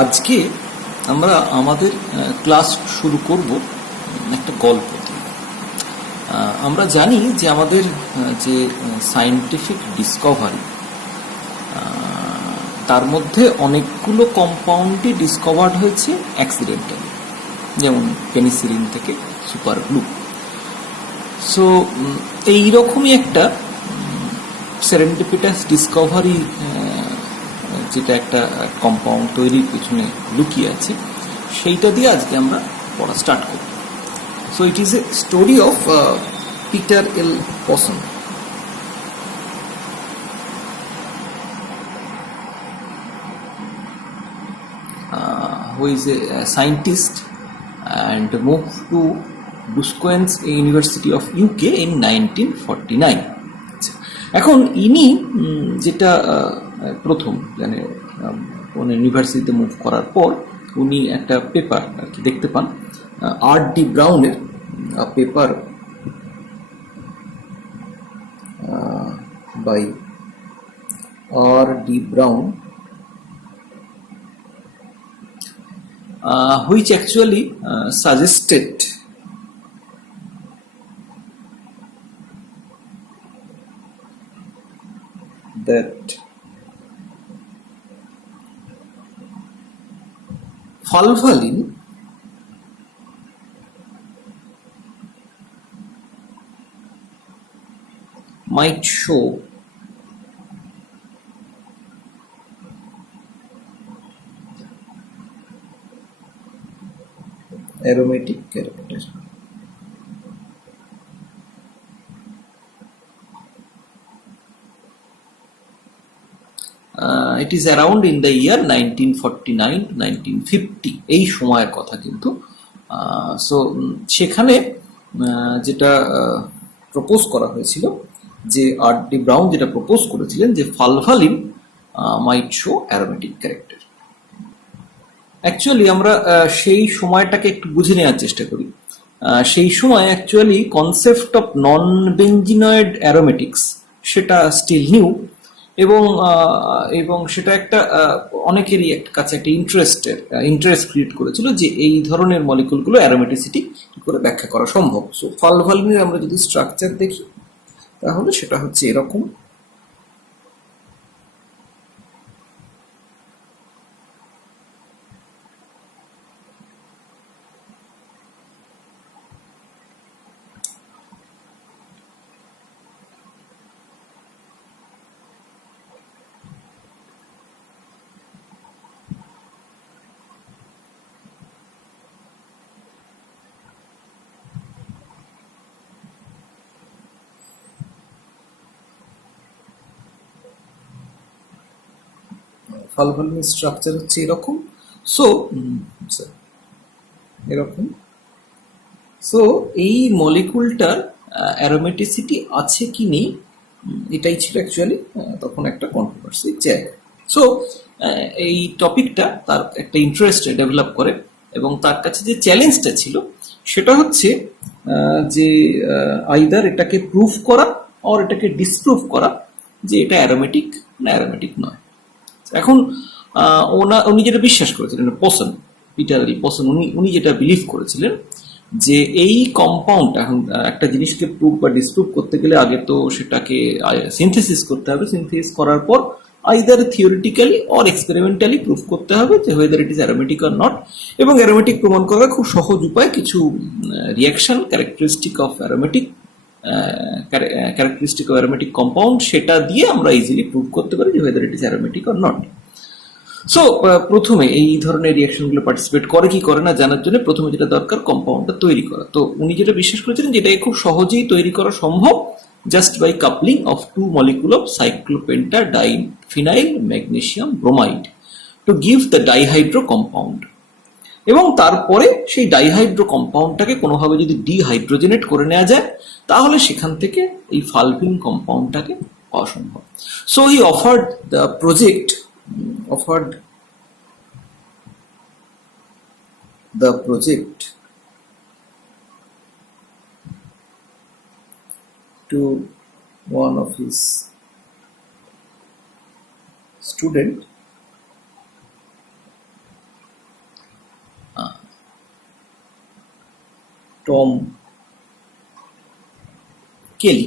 আজকে আমরা আমাদের ক্লাস শুরু করব একটা গল্প দিয়ে। আমরা জানি যে আমাদের যে সায়েন্টিফিক ডিসকভারি, তার মধ্যে অনেকগুলো কম্পাউন্ডই ডিসকভার্ড হয়েছে অ্যাক্সিডেন্টালি, যেমন পেনিসিলিন থেকে সুপার গ্লু। সো এইরকমই একটা সেরেন্ডিপিটাস ডিসকভারি, যেটা একটা কম্পাউন্ড তৈরির পেছনে লুকিয়ে আছে, সেইটা দিয়ে আজকে আমরা পড়া স্টার্ট করব। So it is a story of Peter L Posson. who is a scientist and moved to Busquets University of UK in 1949. এখন ইনি যেটা প্রথম মানে ইউনিভার্সিটিতে মুভ করার পর উনি একটা পেপার আর কি দেখতে পান, R.D. ব্রাউনের paper by R.D. Brown, which actually suggested that fulvalin might show aromatic character. It is around in the year 1949 to 1950 এই সময়ের কথা কিন্তু। সো সেখানে যেটা প্রপোজ করা হয়েছিল, যে R.D. ব্রাউন যেটা প্রপোজ করেছিলেন, যে ফালভালিন মাইট শো অ্যারোমেটিক ক্যারেক্টার। অ্যাকচুয়ালি আমরা সেই সময়টাকে একটু বুঝে নেওয়ার চেষ্টা করি। সেই সময় অ্যাকচুয়ালি কনসেপ্ট অফ নন বেঞ্জিনয়েড অ্যারোমেটিক্স সেটা স্টিল নিউ, এবং সেটা একটা অনেকেরই কাছে একটা ইন্টারেস্ট ক্রিয়েট করেছিল যে এই ধরনের মলিকুলগুলো অ্যারোমেটিসিটি কি করে ব্যাখ্যা করা সম্ভব। সো ফালভালিনের আমরা যদি স্ট্রাকচার দেখি তাহলে সেটা হচ্ছে এরকম। ফালভালিনের স্ট্রাকচার হচ্ছে এরকম। সো এরকম। সো এই মলিকুলটার অ্যারোমেটিসিটি আছে কি নেই, এটাই ছিল অ্যাকচুয়ালি তখন একটা কন্ট্রোভার্সির জায়গা। সো এই টপিকটা তার একটা ইন্টারেস্ট ডেভেলপ করে, এবং তার কাছে যে চ্যালেঞ্জটা ছিল সেটা হচ্ছে যে আইদার এটাকে প্রুফ করা অর এটাকে ডিসপ্রুভ করা যে এটা অ্যারোমেটিক না অ্যারোমেটিক নয়। এখন উনি যেটা বিশ্বাস করেছিলেন, পিটার এল পসন, উনি যেটা বিলিভ করেছিলেন যে এই কম্পাউন্ড, এখন একটা জিনিসকে প্রুফ বা ডিসপ্রুভ করতে গেলে আগে তো সেটাকে সিনথেসিস করতে হবে, সিনথেসিস করার পর either theoretically or experimentally proof করতে হবে যে whether it is aromatic or not. এবং অ্যারোমেটিক প্রমাণ করার খুব সহজ উপায়, কিছু reaction characteristic of aromatic compound, সেটা দিয়ে আমরা ইজিলি প্রুভ করতে পারি যে whether it is aromatic or not. So প্রথমে এই ধরনের রিয়াকশনগুলো পার্টিসিপেট করে কি করে না জানার জন্য প্রথমে যেটা দরকার কম্পাউন্ডটা তৈরি করা। তো উনি যেটা বিশ্বাস করেছিলেন যে এটাকে খুব সহজেই তৈরি করা সম্ভব just by coupling of two molecule of cyclopenta diphenyl magnesium bromide to give the dihydro compound. এবং তারপরে সেই ডাইহাইড্রো কম্পাউন্ডটাকে কোনোভাবে যদি ডিহাইড্রোজেনেট করে নেওয়া যায় তাহলে সেখান থেকে এই ফালভিন কম্পাউন্ডটাকে পাওয়া সম্ভব। So he offered the project to one of his student, Tom Kelly,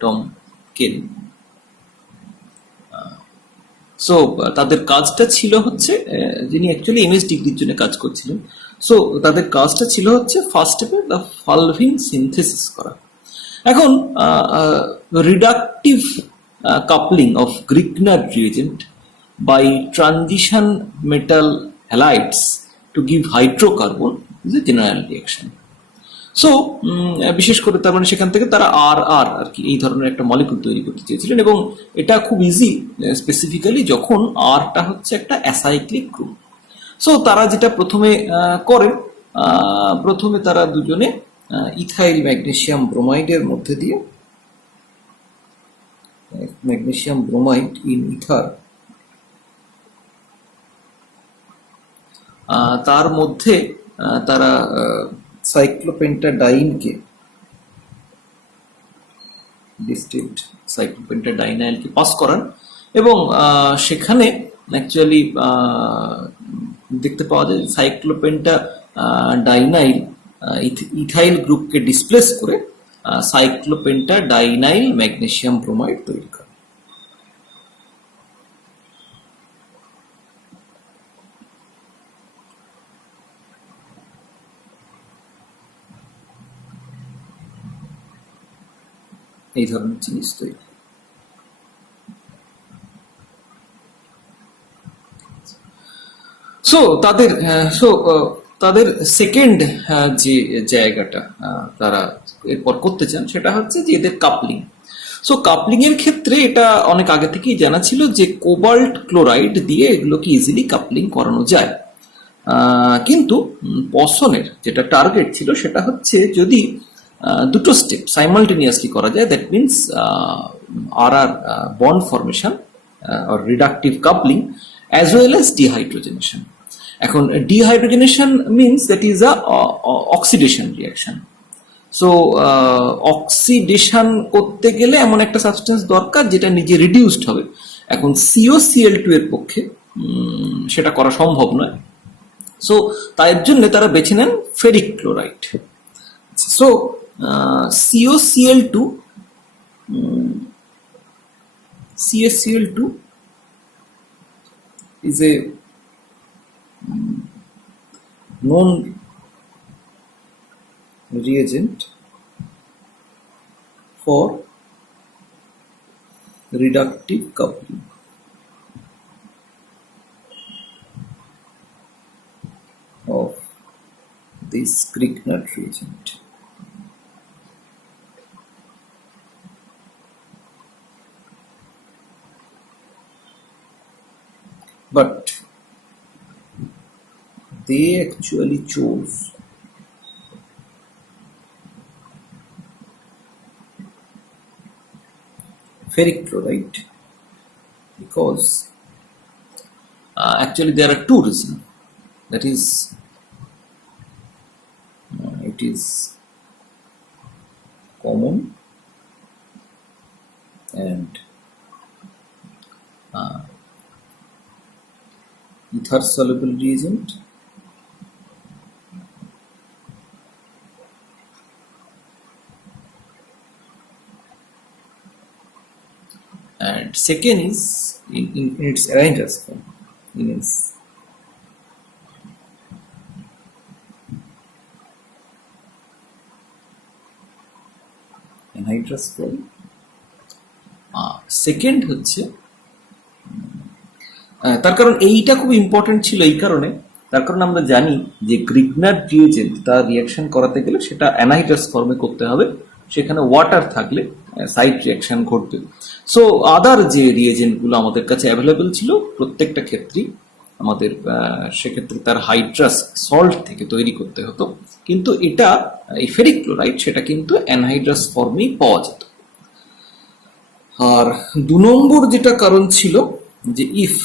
Tom Kelly. So তাদের কাজটা ছিল হচ্ছে, যিনি অ্যাকচুয়ালি এমএস ডিগ্রির জন্য কাজ করছিলেন, সো তাদের কাজটা ছিল হচ্ছে ফার্স্ট স্টেপে দ্য ফালভিন সিনথেসিস করা। এখন reductive coupling of Grignard reagent by transition metal halides to give hydrocarbon is a general reaction. So বিশেষ করে তার মানে সেখান থেকে তারা আর আর আর কি এই ধরনের একটা মলিকুল তৈরি করতে চেয়েছিলেন, এবং এটা খুব ইজি স্পেসিফিক্যালি যখন আরটা হচ্ছে একটা অ্যাসাইক্লিক গ্রুপ। সো তারা যেটা প্রথমে করেন, প্রথমে তারা দুজনে ইথাইল ম্যাগনেসিয়াম ব্রোমাইডের মধ্যে দিয়ে, ম্যাগনেসিয়াম ব্রোমাইড ইন ইথার, তার মধ্যে তারা সাইক্লোপেন্টাডাইনকে, ডিস্টিল্ড সাইক্লোপেন্টাডাইনাইলকে পাস করান, এবং সেখানে অ্যাকচুয়ালি দেখতে পাওয়া যায় সাইক্লোপেন্টাডাইনাইল ইথাইল গ্রুপকে ডিসপ্লেস করে সাইক্লোপেন্টাডাইনাইল ম্যাগনেসিয়াম ব্রোমাইড তৈরি করে। এই ধরনের জিনিস তৈরি। সো তাদের সেকেন্ড যে জায়গাটা তারা এরপর করতে চান সেটা হচ্ছে যে এদের কাপলিং। সো কাপলিং এর ক্ষেত্রে এটা অনেক আগে থেকেই জানা ছিল যে কোবাল্ট ক্লোরাইড দিয়ে এগুলোকে ইজিলি কাপলিং করানো যায়, কিন্তু পসনের যেটা টার্গেট ছিল সেটা হচ্ছে যদি দুটো স্টেপ সাইমালটেনিয়াসলি করা যায়, that means R R bond formation or reductive coupling as well as dehydrogenation. এখন dehydrogenation means that is a oxidation reaction. So oxidation করতে গেলে এমন একটা সাবস্টেন্স দরকার যেটা নিজে রিডিউসড হবে। এখন COCl2 এর পক্ষে সেটা করা সম্ভব নয়। সো তার জন্য তারা বেছে নেন ferric chloride. So COCl2 is a known reagent for reductive coupling of this Grignard reagent. But they actually chose ferric chloride because actually there are two reasons. That is, it is common and ether soluble reagent, and second is in its anhydrous form, in its anhydrous form. Second হচ্ছে তার কারণ এইটা খুব important ছিল, এই কারণে তার কারণ আমরা জানি যে গ্রিগনার রিয়েজেন্ট তার রিয়াকশন করাতে গেলে সেটা অ্যানাইড্রাস ফর্মে করতে হবে, সেখানে ওয়াটার থাকলে সাইড রিয়াকশন ঘটবে। সো আদার যে রিয়েজেন্টগুলো আমাদের কাছে অ্যাভেলেবেল ছিল প্রত্যেকটা ক্ষেত্রেই আমাদের সেক্ষেত্রে তার হাইড্রাস সল্ট থেকে তৈরি করতে হতো, কিন্তু এটা এই ফেরিক ক্লোরাইড সেটা কিন্তু অ্যানহাইড্রাস ফর্মেই পাওয়া যেত। আর 2 নম্বর যেটা কারণ ছিল যে if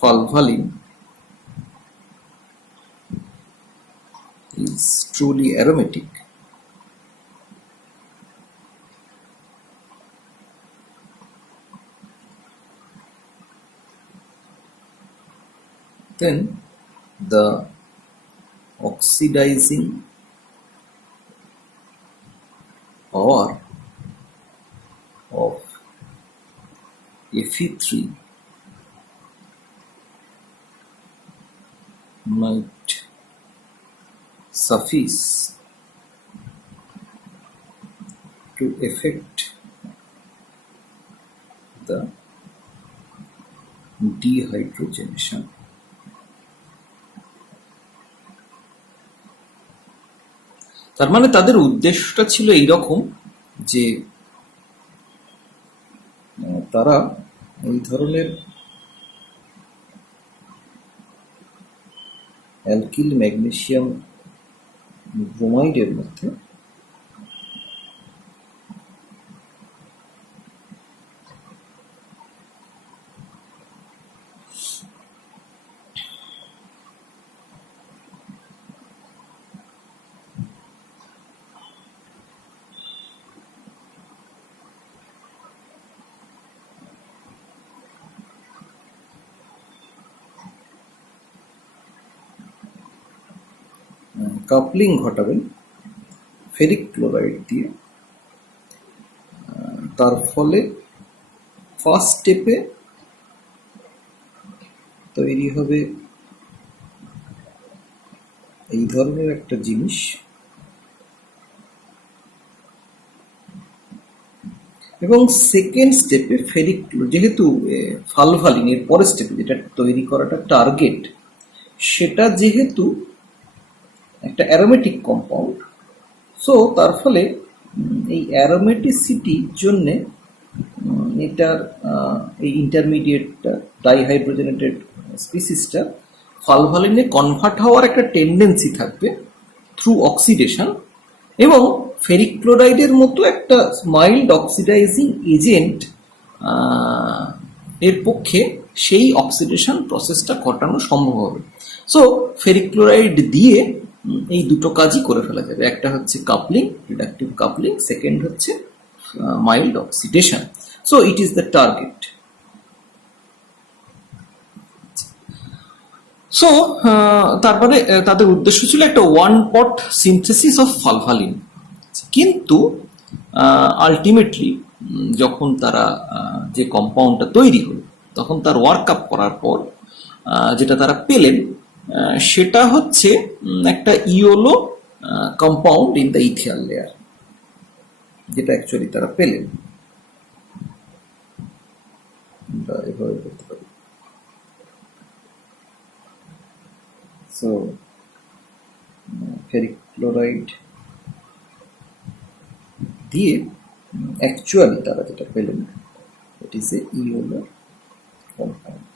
falvalin is truly aromatic, then the oxidizing power of Fe3 might suffice to affect the dehydrogenation. তার মানে তাদের উদ্দেশ্যটা ছিল এইরকম যে তারা এই ধরনের অ্যালকিল ম্যাগনেসিয়াম ব্রোমাইডের মধ্যে কাপলিং ঘটাবেন ফেরিক ক্লোরাইড দিয়ে। তার ফলে ফার্স্ট স্টেপে তৈরি হবে এই ধরনের একটা জিনিস, এবং সেকেন্ড স্টেপে ফেরিক, যেহেতু ফালভালিনের পরের স্টেপে যেটা তৈরি করাটা টার্গেট, সেটা যেহেতু একটা অ্যারোমেটিক কম্পাউন্ড, সো তার ফলে এই অ্যারোমেটিসিটির জন্যে এটার এই ইন্টারমিডিয়েটটা ডাইহাইড্রোজেনেটেড স্পিসিসটা ফালভালিনে কনভার্ট হওয়ার একটা টেন্ডেন্সি থাকবে থ্রু অক্সিডেশন, এবং ফেরিক ক্লোরাইডের মতো একটা মাইল্ড অক্সিডাইজিং এজেন্ট এর পক্ষে সেই অক্সিডেশন প্রসেসটা ঘটানো সম্ভব হবে। সো ফেরিক ক্লোরাইড দিয়ে এই দুটো কাজই করে ফেলা যাবে। একটা হচ্ছে কাপলিং, রিডাকটিভ কাপলিং, সেকেন্ড হচ্ছে mild oxidation. So it is the target. So তারপরে তাদের উদ্দেশ্য ছিল একটা ওয়ান পট সিনথেসিস অফ ফালভালিন, কিন্তু আলটিমেটলি যখন তারা যে কম্পাউন্ডটা তৈরি হলো তখন তার ওয়ার্ক আপ করার পর যেটা তারা পেলেন সেটা হচ্ছে একটা yellow compound in the ethereal layer, যেটা অ্যাকচুয়ালি তারা পেলেন। এভাবে করতে পারি। সো ফেরিক ক্লোরাইড দিয়ে অ্যাকচুয়ালি তারা যেটা পেলেন it is a yellow compound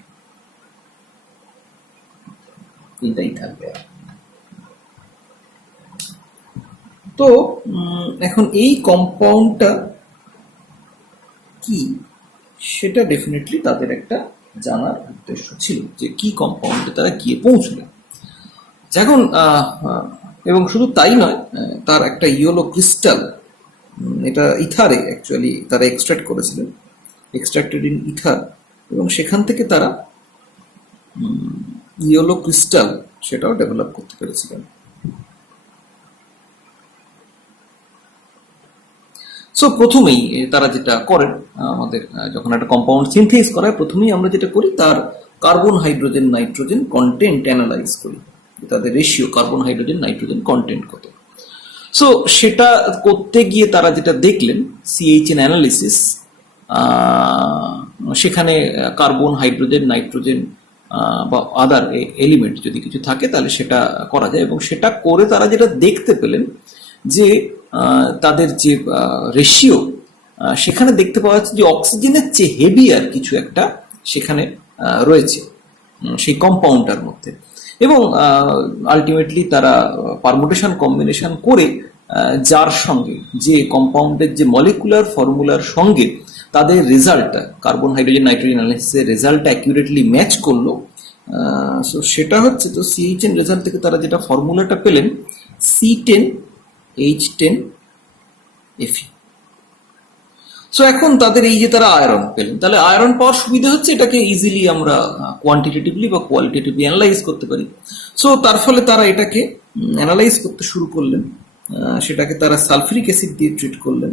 in the ether layer. তো এখন এই কম্পাউন্ডটা কি সেটা ডেফিনেটলি তাদের একটা জানার উদ্দেশ্য ছিল, যে কি কম্পাউন্ডে তারা গিয়ে পৌঁছলেন। এখন এবং শুধু তাই নয়, তার একটা ইয়েলো ক্রিস্টাল, এটা ইথারে অ্যাকচুয়ালি তারা এক্সট্রাক্ট করেছিলেন, এক্সট্রাক্টেড ইন ইথার, এবং সেখান থেকে তারা ইয়েলো ক্রিস্টাল সেটাও ডেভেলপ করতে পেরেছিলেন। সো প্রথমেই তারা যেটা করেন, আমাদের যখন একটা কম্পাউন্ড সিনথেসিস করা হয়, প্রথমেই আমরা যেটা করি তার carbon hydrogen nitrogen content analyse করি, তাদের ratio carbon hydrogen nitrogen content কত। সো সেটা করতে গিয়ে তারা যেটা দেখলেন সিএইচএন অ্যানালিসিস, সেখানে কার্বন হাইড্রোজেন নাইট্রোজেন বা আদার এলিমেন্ট যদি কিছু থাকে তাহলে সেটা করা যায়, এবং সেটা করে তারা যেটা দেখতে পেলেন যে তাদের যে রেশিও সেখানে দেখতে পাওয়া যাচ্ছে যে অক্সিজেনের চেয়ে হেভিয়ার কিছু একটা সেখানে রয়েছে সেই কম্পাউন্ডটার মধ্যে, এবং আলটিমেটলি তারা পারমুটেশন কম্বিনেশন করে যার সঙ্গে যে কম্পাউন্ডের যে মলিকুলার ফর্মুলার সঙ্গে তাদের রেজাল্টটা কার্বন হাইড্রোজেন নাইট্রোজেন অ্যানালিসিসের রেজাল্টটা অ্যাকিউরেটলি ম্যাচ করলো। সো সেটা হচ্ছে, তো সিএইচএন রেজাল্ট থেকে তারা যেটা ফর্মুলাটা পেলেন C10H10Fe। সো এখন তাদের এই যে তারা আয়রন পেলেন, তাহলে আয়রন পাওয়ার সুবিধা হচ্ছে এটাকে ইজিলি আমরা কোয়ান্টিটেটিভলি বা কোয়ালিটেটিভলি অ্যানালাইজ করতে পারি। সো তার ফলে তারা এটাকে অ্যানালাইজ করতে শুরু করলেন, সেটাকে তারা সালফিউরিক অ্যাসিড দিয়ে ট্রিট করলেন।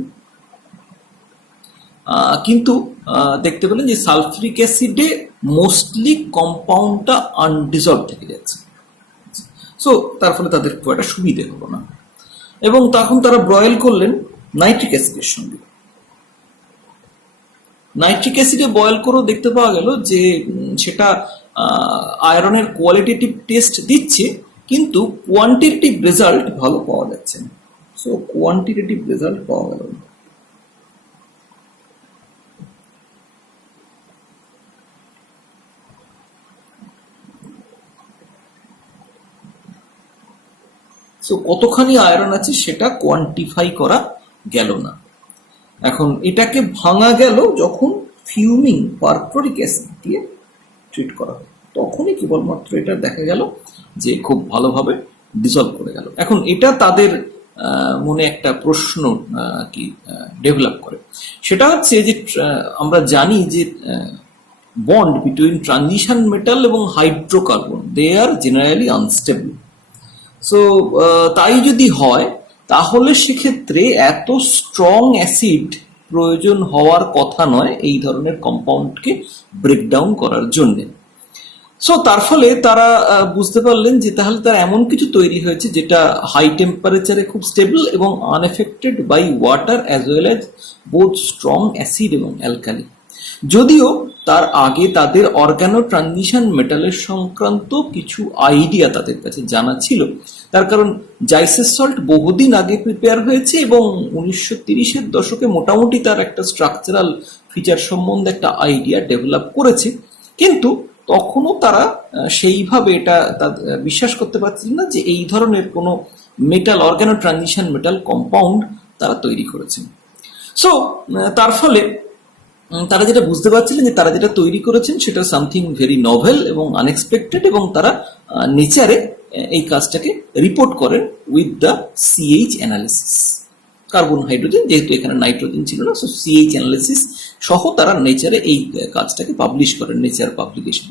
কিন্তু দেখতে পেলেন যে সালফিউরিক অ্যাসিডে মোস্টলি কম্পাউন্ডটা আনডিজলভ থেকে যাচ্ছে। সো তার ফলে তাদের খুব একটা সুবিধে হলো না, এবং তখন তারা ব্রয়েল করলেন নাইট্রিক অ্যাসিডের সঙ্গে। নাইট্রিক অ্যাসিডে বয়েল করেও দেখতে পাওয়া গেল যে সেটা আয়রনের কোয়ালিটেটিভ টেস্ট দিচ্ছে, কিন্তু কোয়ান্টিটেটিভ রেজাল্ট ভালো পাওয়া যাচ্ছে না। সো কোয়ান্টিটেটিভ রেজাল্ট পাওয়া গেল না। সো কতখানি আয়রন আছে সেটা কোয়ান্টিফাই করা গেল না। এখন এটাকে ভাঙা গেল যখন ফিউমিং পারক্লোরিক অ্যাসিড দিয়ে ট্রিট করা হয়, তখনই কেবলমাত্র এটা দেখা গেল যে খুব ভালোভাবে ডিজলভ করে গেল। এখন এটা তাদের মনে একটা প্রশ্ন কি ডেভেলপ করে, সেটা হচ্ছে যে আমরা জানি যে বন্ড বিটুইন ট্রানজিশন মেটাল এবং hydrocarbon they are generally unstable. So তাই যদি হয় তাহলে সেক্ষেত্রে এত স্ট্রং অ্যাসিড প্রয়োজন হওয়ার কথা নয় এই ধরনের কম্পাউন্ডকে ব্রেকডাউন করার জন্যে। সো তার ফলে তারা বুঝতে পারলেন যে তাহলে তার এমন কিছু তৈরি হয়েছে যেটা হাই টেম্পারেচারে খুব স্টেবল এবং unaffected by water as well as both strong acid এবং অ্যালকালি। যদিও তার আগে তাদের অর্গানো ট্রানজিশন মেটালের সংক্রান্ত কিছু আইডিয়া তাদের কাছে জানা ছিল, তার কারণ জাইসেস সল্ট বহুদিন আগে প্রিপেয়ার হয়েছে এবং 1930-এর দশকে মোটামুটি তার একটা স্ট্রাকচারাল ফিচার সম্বন্ধে একটা আইডিয়া ডেভেলপ করেছে, কিন্তু তখনও তারা সেইভাবে এটা বিশ্বাস করতে পারছিলেন না যে এই ধরনের কোনো metal organo transition metal compound তারা তৈরি করেছেন। সো তার ফলে তারা যেটা বুঝতে পারছিলেন যে তারা যেটা তৈরি করেছেন সেটা সামথিং ভেরি নভেল এবং আনএক্সপেক্টেড, এবং তারা নেচারে এই কাজটাকে রিপোর্ট করেন with the CH analysis. Carbon hydrogen, যেহেতু এখানে নাইট্রোজেন ছিল না, সো সিএইচ অ্যানালিসিস সহ তারা নেচারে এই কাজটাকে পাবলিশ করেন নেচার পাবলিকেশন।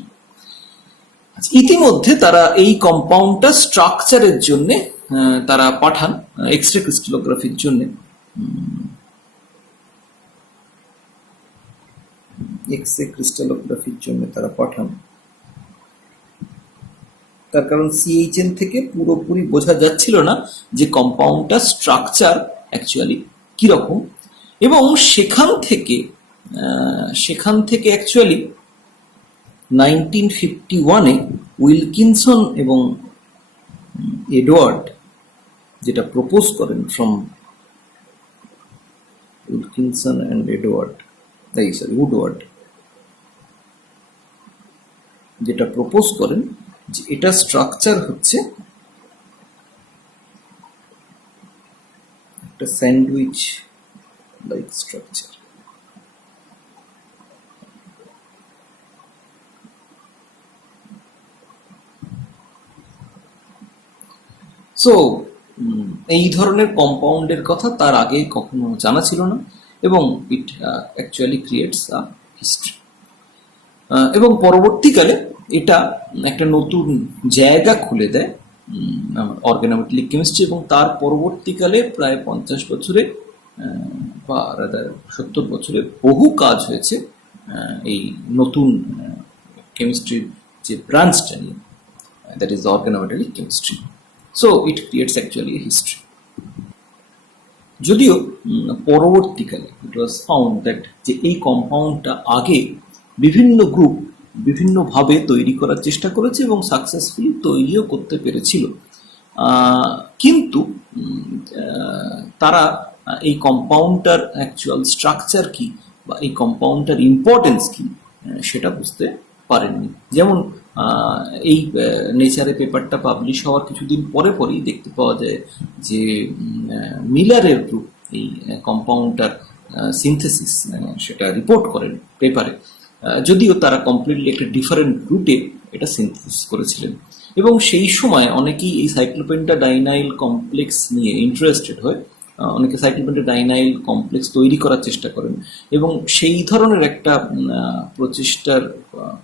ইতিমধ্যে তারা এই কম্পাউন্ডটা স্ট্রাকচারের জন্য তারা পাঠান এক্স রে ক্রিস্টালোগ্রাফির জন্য। এক্স রে ক্রিস্টালোগ্রাফির জন্য তারা পাঠান, তার কারণ সিএইচএন থেকে পুরোপুরি বোঝা যাচ্ছিল না যে কম্পাউন্ডটা স্ট্রাকচার অ্যাকচুয়ালি কিরকম, এবং সেখান থেকে অ্যাকচুয়ালি 1951-এ উইলকিনসন এবং এডওয়ার্ড যেটা প্রপোজ করেন উইলকিনসন অ্যান্ড উডওয়ার্ড যেটা প্রপোজ করেন যে এটা স্ট্রাকচার হচ্ছে একটা স্যান্ডউইচ লাইক স্ট্রাকচার। সো এই ধরনের কম্পাউন্ডের কথা তার আগে কখনো জানা ছিল না, এবং it actually creates a history. এবং পরবর্তীকালে এটা একটা নতুন জায়গা খুলে দেয় অর্গানোমেটালিক কেমিস্ট্রি, এবং তার পরবর্তীকালে প্রায় 50 বছরে বা 70 বছরে বহু কাজ হয়েছে এই নতুন কেমিস্ট্রির যে ব্রাঞ্চটা নিয়ে, that is organometallic chemistry. So it creates actually a history. যদিও পরবর্তীকালে ইট ওয়াজ ফাউন্ড দ্যাট যে এই কম্পাউন্ডটা আগে বিভিন্ন গ্রুপ বিভিন্নভাবে তৈরি করার চেষ্টা করেছে এবং সাকসেসফুলি তৈরিও করতে পেরেছিল, কিন্তু তারা এই কম্পাউন্ডটার অ্যাকচুয়াল স্ট্রাকচার কি বা এই কম্পাউন্ডটার ইম্পর্টেন্স কি সেটা বুঝতে পারেননি। যেমন এই নেচারে পেপারটা পাবলিশ হওয়ার কিছুদিন পরেই দেখতে পাওয়া যায় যে মিলারের গ্রুপ এই কম্পাউন্ডটার সিনথেসিস সেটা রিপোর্ট করেন পেপারে, যদিও তারা কমপ্লিটলি একটা ডিফারেন্ট রুটে এটা সিনথেসিস করেছিলেন। এবং সেই সময় অনেকেই এই সাইক্লোপেন্টাডাইনাইল কমপ্লেক্স নিয়ে ইন্টারেস্টেড হয়, অনেকে সাইক্লোপেন্টাডাইনাইল কমপ্লেক্স তৈরি করার চেষ্টা করেন এবং সেই ধরনের একটা প্রচেষ্টার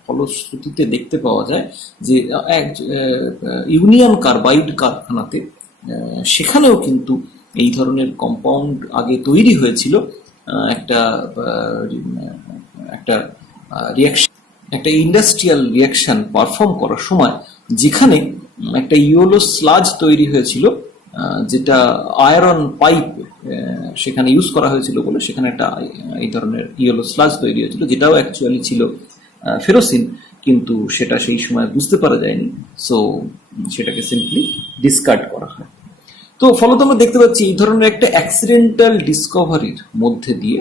ফলশ্রুতিতে দেখতে পাওয়া যায় যে এক ইউনিয়ন কার্বাইড কারখানাতে সেখানেও কিন্তু এই ধরনের কম্পাউন্ড আগে তৈরি হয়েছিল একটা একটা রিয়াকশন, একটা ইন্ডাস্ট্রিয়াল রিয়াকশন পারফর্ম করার সময় যেখানে একটা ইয়েলো স্লাজ তৈরি হয়েছিল, যেটা আয়রন পাইপ সেখানে ইউজ করা হয়েছিল বলে সেখানে একটা এই ধরনের ইয়েলো স্লাজ তৈরি হয়েছিল, যেটাও অ্যাকচুয়ালি ছিল ফেরোসিন, কিন্তু সেটা সেই সময় বুঝতে পারা যায়নি। সো সেটাকে সিম্পলি ডিসকার্ড করা হয়। তো ফলত আমরা দেখতে পাচ্ছি এই ধরনের একটা অ্যাক্সিডেন্টাল ডিসকভারির মধ্যে দিয়ে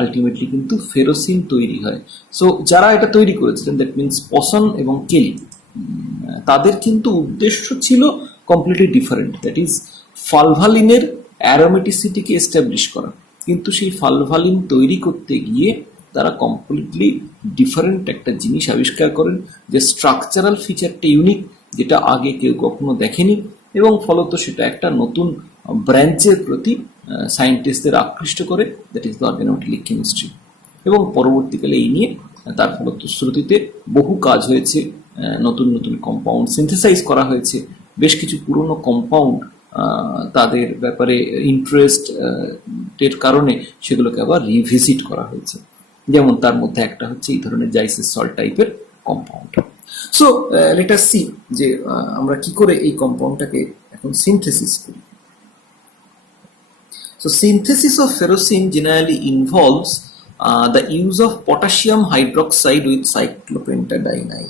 আলটিমেটলি কিন্তু ফেরোসিন তৈরি হয়। সো যারা এটা তৈরি করেছিলেন, দ্যাট মিনস পসন এবং কেলি, তাদের কিন্তু উদ্দেশ্য ছিল কমপ্লিটলি ডিফারেন্ট, দ্যাট ইজ ফালভালিনের অ্যারোমেটিসিটিকে এস্টাবলিশ করা। কিন্তু সেই ফালভালিন তৈরি করতে গিয়ে তারা কমপ্লিটলি ডিফারেন্ট একটা জিনিস আবিষ্কার করেন, যে স্ট্রাকচারাল ফিচারটা ইউনিক, যেটা আগে কেউ কখনো দেখেনি, এবং ফলত সেটা একটা নতুন ব্রাঞ্চের প্রতি সায়েন্টিস্টদের আকৃষ্ট করে, that is the organometallic chemistry. এবং পরবর্তীকালে এই নিয়ে তার ফলশ্রুতিতে বহু কাজ হয়েছে, নতুন নতুন কম্পাউন্ড সিনথেসাইজ করা হয়েছে, বেশ কিছু পুরনো কম্পাউন্ড তাদের ব্যাপারে ইন্টারেস্ট এর কারণে সেগুলোকে আবার রিভিজিট করা হয়েছে। যেমন তার মধ্যে একটা হচ্ছে এই ধরনের জাইসিস সল্ট টাইপের compound. So let us see যে আমরা কি করে এই কম্পাউন্ডটাকে এখন সিনথেসিস করি। So synthesis of ferrocene generally involves the use of potassium hydroxide with cyclopentadienyl.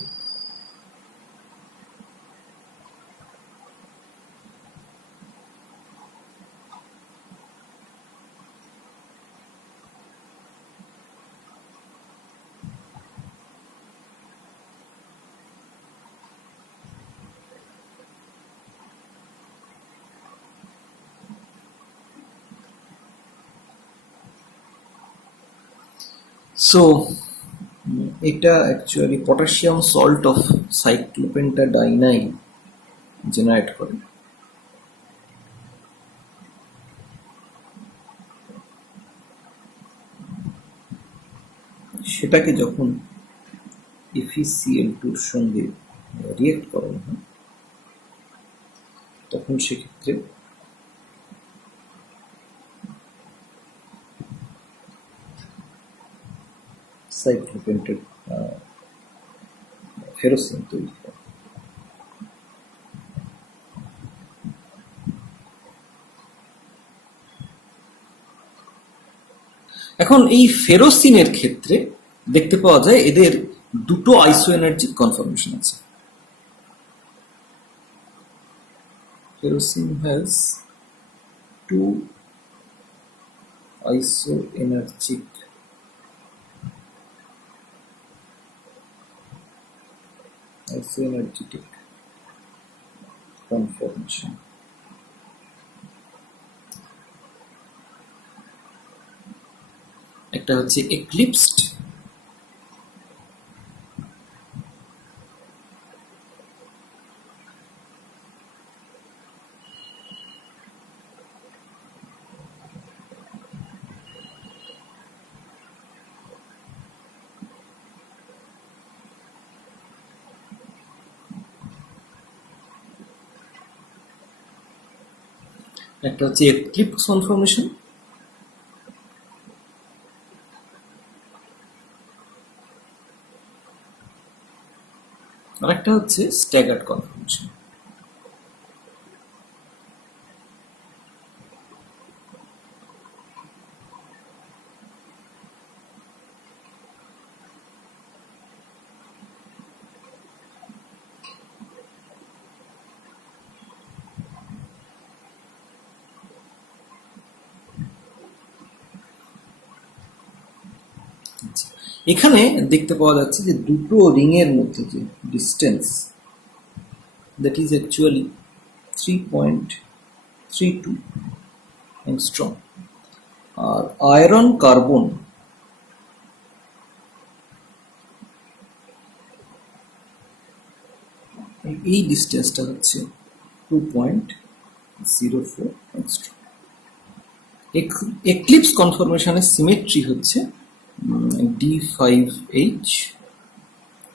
So এটা actually potassium salt of cyclopentadienyl generate করে। সেটাকে যখন FeCl2 এর সঙ্গে রিয়েক্ট করানো হয় তখন সেক্ষেত্রে সাইক্লোপেন্টেড ফেরোসিন তৈরি হয়। এখন এই ফেরোসিনের ক্ষেত্রে দেখতে পাওয়া যায় এদের দুটো আইসো এনার্জিক কনফরমেশন আছে। Ferrocene has two isoenergetic conformation. একটা হচ্ছে এক্লিপসড, একটা হচ্ছে এক্লিপস কনফরমেশন, আর একটা হচ্ছে স্ট্যাগার্ড কনফরমেশন। এখানে দেখতে পাওয়া যাচ্ছে যে দুটো রিং এর মধ্যে যে distance, that is actually 3.32 angstrom, আর আয়রন কার্বন এই ডিস্টেন্সটা হচ্ছে 2.04 অ্যাংস্ট্রম। এক্লিপস কনফরমেশনের সিমেট্রি হচ্ছে D5H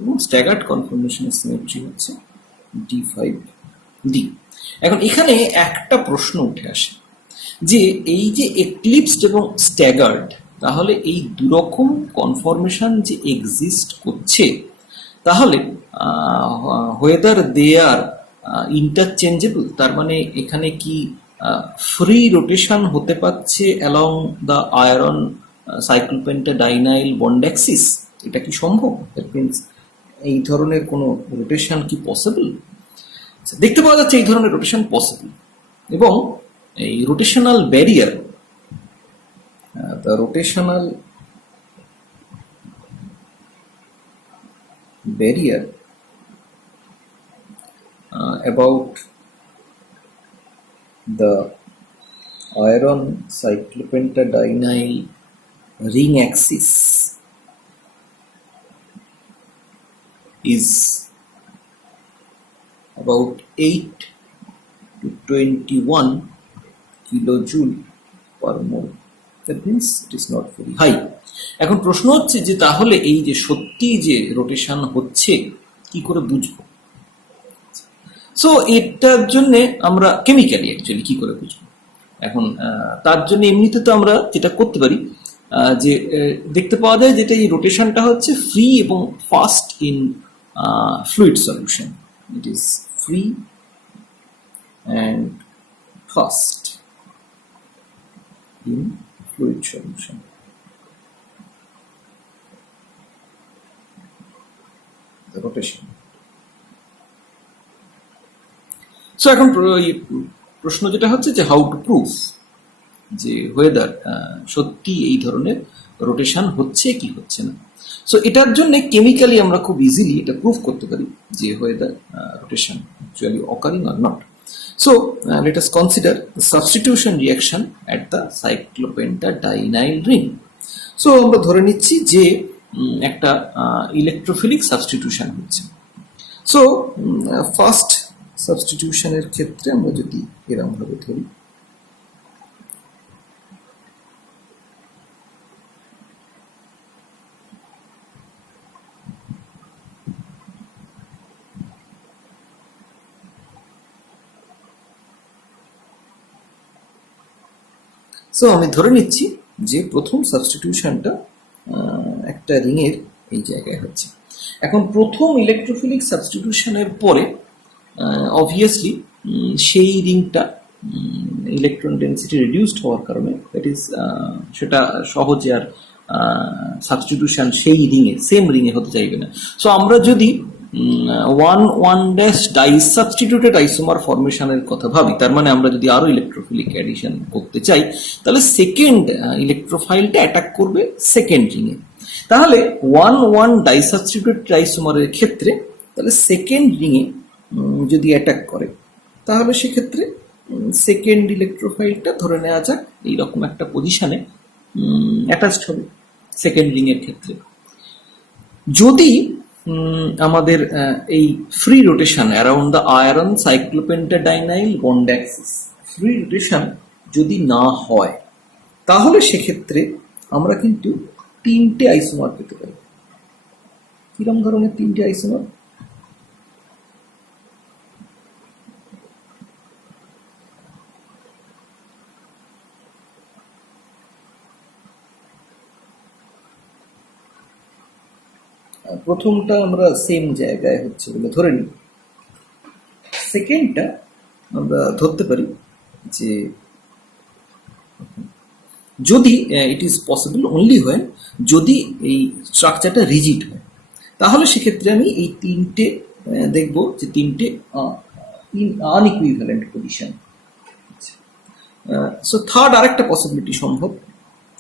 এবং স্ট্যাগার্ড কনফরমেশনের সিমেট্রি হচ্ছে D5D। এখন এখানে একটা প্রশ্ন উঠে আসে যে এই যে এক্লিপসড এবং স্ট্যাগার্ড, তাহলে এই দুরকম কনফরমেশন যে এক্সিস্ট করছে, তাহলে হোয়েদার দে আর ইন্টারচেঞ্জেবল, তার মানে এখানে কি ফ্রি রোটেশন হতে পারছে along the iron cyclopentadienyl bond axis, এটা কি সম্ভব? দ্যাট মিনস এই ধরনের কোনো রোটেশন কি পসিবল? দেখতে পাওয়া যাচ্ছে এই ধরনের রোটেশন পসিবল, এবং এই rotational barrier, the rotational barrier about the iron cyclopentadienyl ring axis is about 8 to 21 kilojoule per mole. That means it is not very high. এখন প্রশ্ন হচ্ছে যে তাহলে এই যে সত্যি যে রোটেশন হচ্ছে কি করে বুঝবো? সো এটার জন্য আমরা কেমিক্যালি অ্যাকচুয়ালি কি করে বুঝবো? এখন তার জন্য এমনিতে তো আমরা যেটা করতে পারি, যে দেখতে পাওয়া যায় যেটা এই রোটেশনটা হচ্ছে ফ্রি এবং fast in fluid solution. It is free and fast in fluid solution. Rotation. So এখন প্রশ্ন যেটা হচ্ছে যে হাউ টু প্রুফ যে ওয়েদার সত্যি এই ধরনের রোটেশন হচ্ছে কি হচ্ছে না। সো এটার জন্য কেমিক্যালি আমরা খুব ইজিলি এটা প্রুফ করতে পারি যে whether rotation actually occurring or not. So let us consider substitution reaction at the cyclopentadienyl ring. So আমরা ধরে নিচ্ছি যে একটা ইলেকট্রোফিলিক সাবস্টিটিউশন হচ্ছে। সো ফার্স্ট সাবস্টিটিউশনের ক্ষেত্রে আমরা যদি এরকম ভাবে ধরি, সো আমি ধরে নিচ্ছি যে প্রথম সাবস্টিটিউশনটা একটা রিংয়ের এই জায়গায় হচ্ছে। এখন প্রথম ইলেকট্রোফিলিক সাবস্টিটিউশনের পরে অবভিয়াসলি সেই রিংটা ইলেকট্রন ডেন্সিটি রিডিউসড হওয়ার কারণে দ্যাট ইজ সেটা সহজে আর সাবস্টিটিউশন সেই রিংয়ে সেম রিংয়ে হতে চাইবে না। সো আমরা যদি 1,1' ডাই সাবস্টিটিউটেড আইসোমার ফরমেশনের কথা ভাবি, তার মানে আমরা যদি আরো ইলেকট্রোফিলিক অ্যাডিশন করতে চাই, তাহলে সেকেন্ড ইলেকট্রোফাইলটা অ্যাটাক করবে সেকেন্ড রিংয়ে। তাহলে 1,1 ডাই সাবস্টিটিউটেড আইসোমারের ক্ষেত্রে তাহলে সেকেন্ড রিংয়ে যদি অ্যাটাক করে, তাহলে সেক্ষেত্রে সেকেন্ড ইলেকট্রোফাইলটা ধরে নেওয়া যাক এইরকম একটা পজিশনে অ্যাটাচড হবে সেকেন্ড রিংয়ের ক্ষেত্রে। যদি আমাদের এই free rotation around the iron cyclopentadienyl bond axis free rotation যদি না হয়, তাহলে সেক্ষেত্রে আমরা কিন্তু তিনটে আইসোমার পেতে পারি। কিরম ধরনের তিনটে আইসোমার? প্রথমটা আমরা সেম জায়গায় হচ্ছে বলে ধরে নিই। সেকেন্ডটা আমরা ধরতে পারি যে যদি ইট ইজ পসিবল অনলি হয় যদি এই স্ট্রাকচারটা রিজিড হয়, তাহলে সেক্ষেত্রে আমি এই তিনটে দেখব যে তিনটে আনইকুইভ্যালেন্ট পজিশন। সো থার্ড আরেকটা পসিবিলিটি সম্ভব,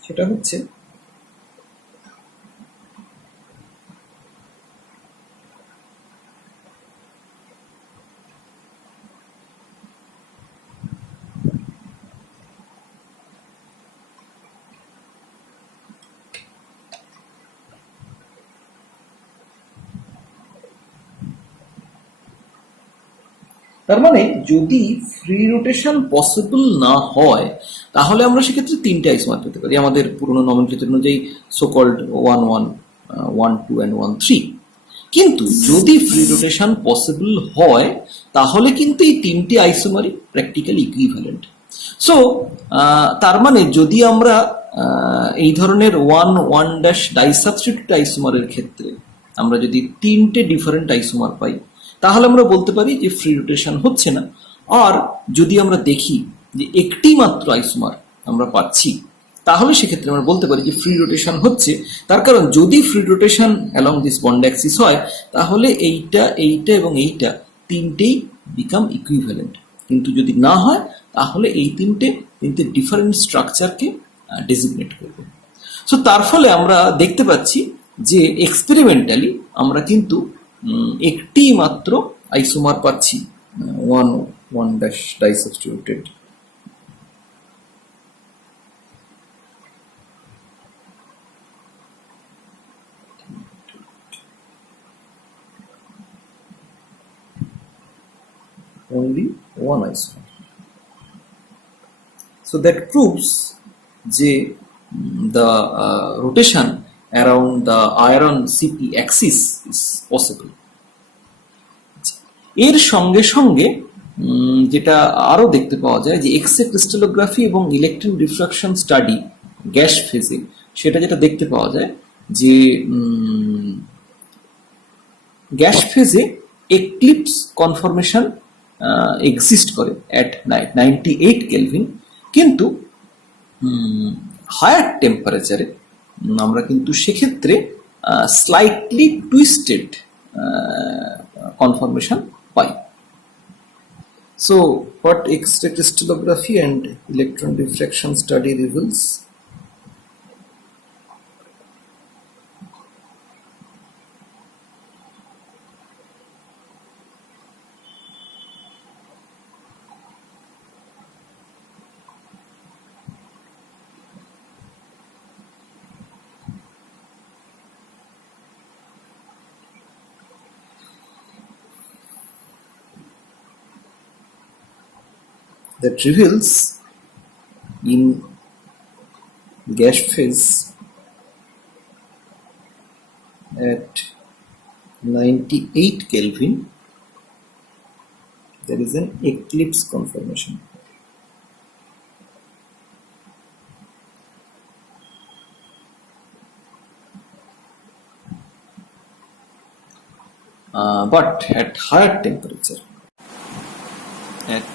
সেটা হচ্ছে তার মানে যদি ফ্রি রোটেশন পসিবল না হয় তাহলে আমরা সেক্ষেত্রে তিনটে আইসোমার পেতে পারি আমাদের পুরনো নমেনক্লেচার অনুযায়ী সোকল্ড 1 1 1 2 and 1 3। কিন্তু যদি ফ্রি রোটেশন পসিবল হয় তাহলে কিন্তু এই তিনটি আইসোমারই প্র্যাকটিক্যালি ইকুইভ্যালেন্ট। সো তার মানে যদি আমরা এই ধরনের 1 1' ডাইসাবস্টিটিউট আইসোমারের ক্ষেত্রে আমরা যদি তিনটে ডিফারেন্ট আইসোমার পাই তাহলে আমরা বলতে পারি যে ফ্রি রোটেশন হচ্ছে না। আর যদি আমরা দেখি যে একটি মাত্র আইসোমার আমরা পাচ্ছি তাহলে সেক্ষেত্রে আমরা বলতে পারি যে ফ্রি রোটেশন হচ্ছে। তার কারণ যদি free rotation along this bond Axis হয় তাহলে এইটা এইটা এবং এইটা তিনটেই বিকাম ইকুইভ্যালেন্ট। কিন্তু যদি না হয় তাহলে এই তিনটে ডিফারেন্ট স্ট্রাকচারকে ডেজিগনেট করবে। সো তার ফলে আমরা দেখতে পাচ্ছি যে এক্সপেরিমেন্টালি আমরা কিন্তু একটি মাত্র আইসোমার পাচ্ছি 1 1' ডাইসাবস্টিটিউটেড। Only one isomer. So that proves যে the rotation around the iron CP axis is possible. এর সঙ্গে সঙ্গে যেটা আরো দেখতে পাওয়া যায় যে এক্স রে ক্রিস্টালোগ্রাফি এবং ইলেকট্রন ডিফ্রাকশন স্টাডি গ্যাস ফেজে সেটা যেটা দেখতে পাওয়া যায় যে গ্যাস ফেজে এক্লিপস কনফরমেশন এক্সিস্ট করে অ্যাট 98 কেলভিন, কিন্তু হায়ার টেম্পারেচারে আমরা কিন্তু সেক্ষেত্রে slightly twisted conformation pi. So what X-ray crystallography and electron diffraction study reveals? That reveals in gas phase at 98 Kelvin there is an eclipse conformation. But at higher temperature, at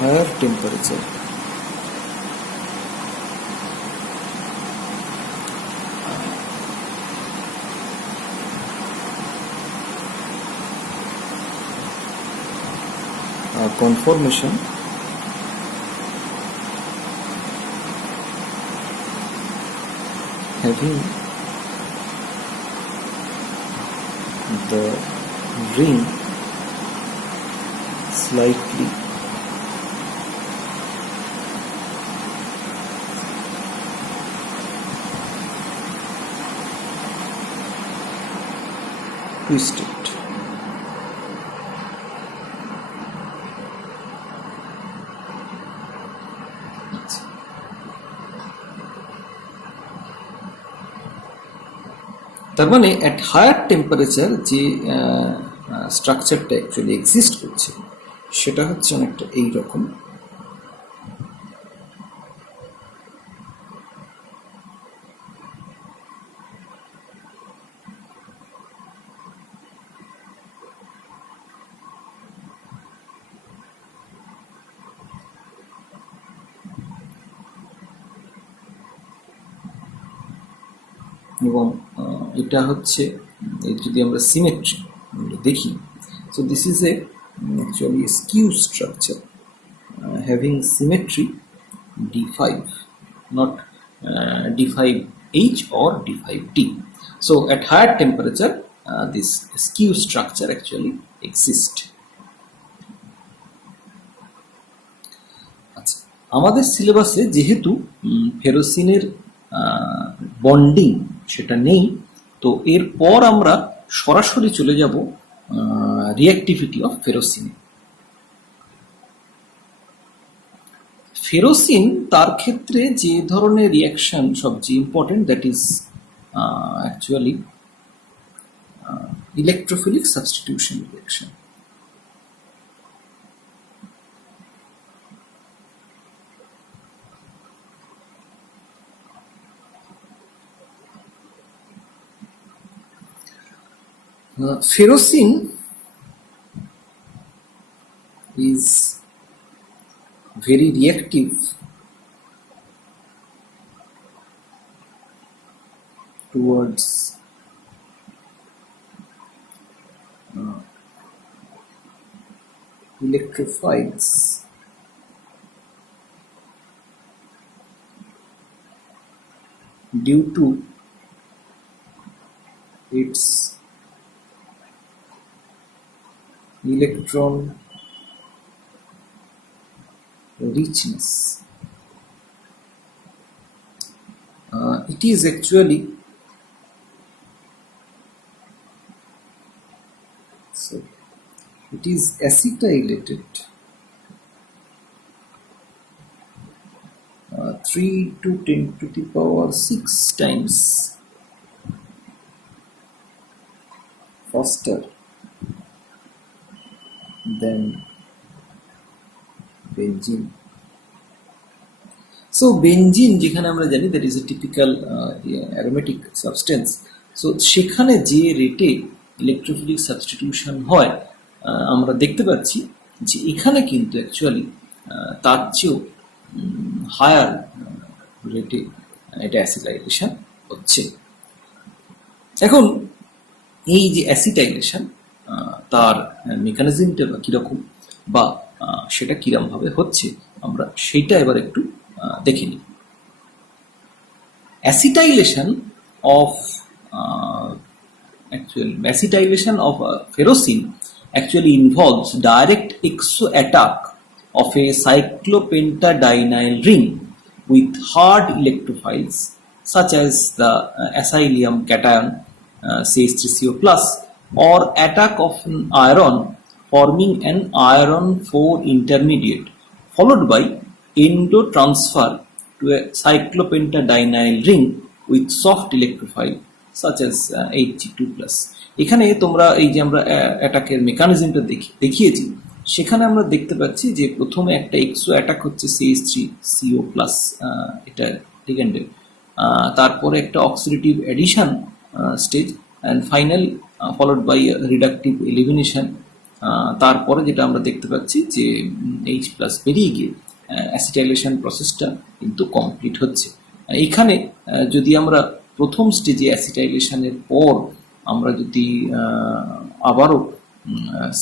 higher temperature conformation having the ring slightly twisted. তার মানে at higher temperature যে স্ট্রাকচারটা actually exist করছে সেটা হচ্ছে অনেকটা এইরকম। এবং এটা হচ্ছে যদি আমরা সিমেট্রি দেখি, so this is a actually skew structure having symmetry D5, not D5H or D5D. So at higher temperature this skew structure actually exists. আচ্ছা, আমাদের সিলেবাসে যেহেতু ফেরোসিনের বন্ডিং সেটা নেই, তো এরপর আমরা সরাসরি চলে যাব রিঅ্যাক্টিভিটি অফ ফেরোসিনে। ফেরোসিন তার ক্ষেত্রে যে ধরনের রিয়াকশন সবচেয়ে important, that is actually electrophilic substitution reaction. Ferrocene is very reactive towards electrophiles due to its electron richness. It is actually it is acetylated 3 to 10 to the power 6 times faster than benzene. So benzene যেখানে আমরা জানি that is a typical aromatic substance, so সেখানে যে রেটে electrophilic substitution হয় আমরা দেখতে পাচ্ছি যে এখানে কিন্তু অ্যাকচুয়ালি তার চেয়েও হায়ার রেটে এটা অ্যাসিটাইলেশন হচ্ছে। এখন এই যে অ্যাসিটাইলেশন তার মেকানিজমটা বা কীরকম বা সেটা কীরকমভাবে হচ্ছে আমরা সেইটা এবার একটু দেখে নিই। Acetylation of ferrocene actually involves direct exo attack of a cyclopentadienyl ring with hard electrophiles such as the acylium cation CH3CO+, or attack of an iron forming an iron 4 intermediate followed by endotransfer to a cyclopentadienyl ring with soft electrophile such as Hg2+. এখানে তোমরা এই যে আমরা অ্যাটাকের মেকানিজমটা দেখিয়েছি সেখানে আমরা দেখতে পাচ্ছি যে প্রথমে একটা এক্সো অ্যাটাক হচ্ছে CH3CO+, এটা লিগ্যান্ডের, তারপরে একটা oxidative addition stage and final followed by reductive elimination. তারপরে যেটা আমরা দেখতে পাচ্ছি যে H+ বেরিয়ে গিয়ে অ্যাসিটাইলেশন প্রসেসটা কিন্তু কমপ্লিট হচ্ছে। এখানে যদি আমরা প্রথম স্টেজে অ্যাসিটাইলেশনের পর আমরা যদি আবারও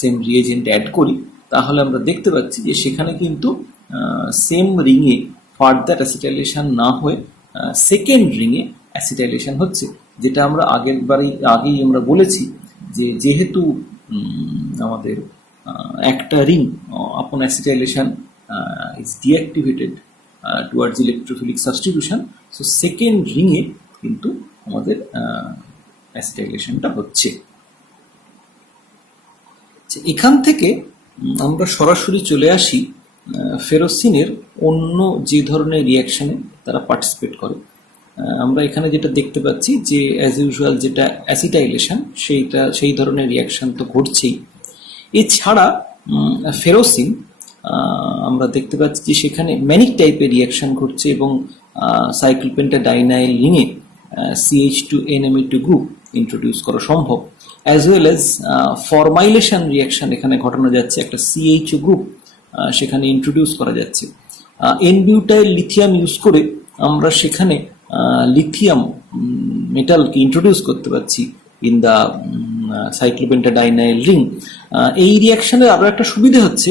সেম রিয়েজেন্ট অ্যাড করি তাহলে আমরা দেখতে পাচ্ছি যে সেখানে কিন্তু সেম রিংয়ে ফার্দার অ্যাসিটাইলেশন না হয়ে সেকেন্ড রিংয়ে অ্যাসিটাইলেশন হচ্ছে, যেটা আমরা আগেই আমরা বলেছি যে যেহেতু আমাদের একটা ring upon acetylation is deactivated towards electrophilic substitution, so second রিংয়ে কিন্তু আমাদের অ্যাসিটাইলেশনটা হচ্ছে। এখান থেকে আমরা সরাসরি চলে আসি ফেরোসিনের অন্য যে ধরনের রিয়াকশনে তারা পার্টিসিপেট করে। আমরা এখানে যেটা দেখতে পাচ্ছি যে অ্যাজ ইউজুয়াল যেটা অ্যাসিটাইলেশন সেই ধরনের রিয়াকশন তো ঘটছেই। এছাড়া ফেরোসিন আমরা দেখতে পাচ্ছি যে সেখানে ম্যানিক টাইপের রিয়াকশন ঘটছে এবং সাইক্লোপেন্টাডাইনাইল রিংয়ে CH2NMe2 গ্রুপ ইন্ট্রোডিউস করা সম্ভব, অ্যাজ ওয়েল অ্যাজ ফরমাইলেশন রিয়াকশন এখানে ঘটানো যাচ্ছে, একটা CHO গ্রুপ সেখানে ইন্ট্রোডিউস করা যাচ্ছে। এন-বিউটাইল লিথিয়াম ইউজ করে আমরা সেখানে লিথিয়াম মেটালকে ইন্ট্রোডিউস করতে পারছি ইন দ্য সাইক্লোপেন্টাডাইনাইল রিং। এই রিয়াকশনের আরও একটা সুবিধা হচ্ছে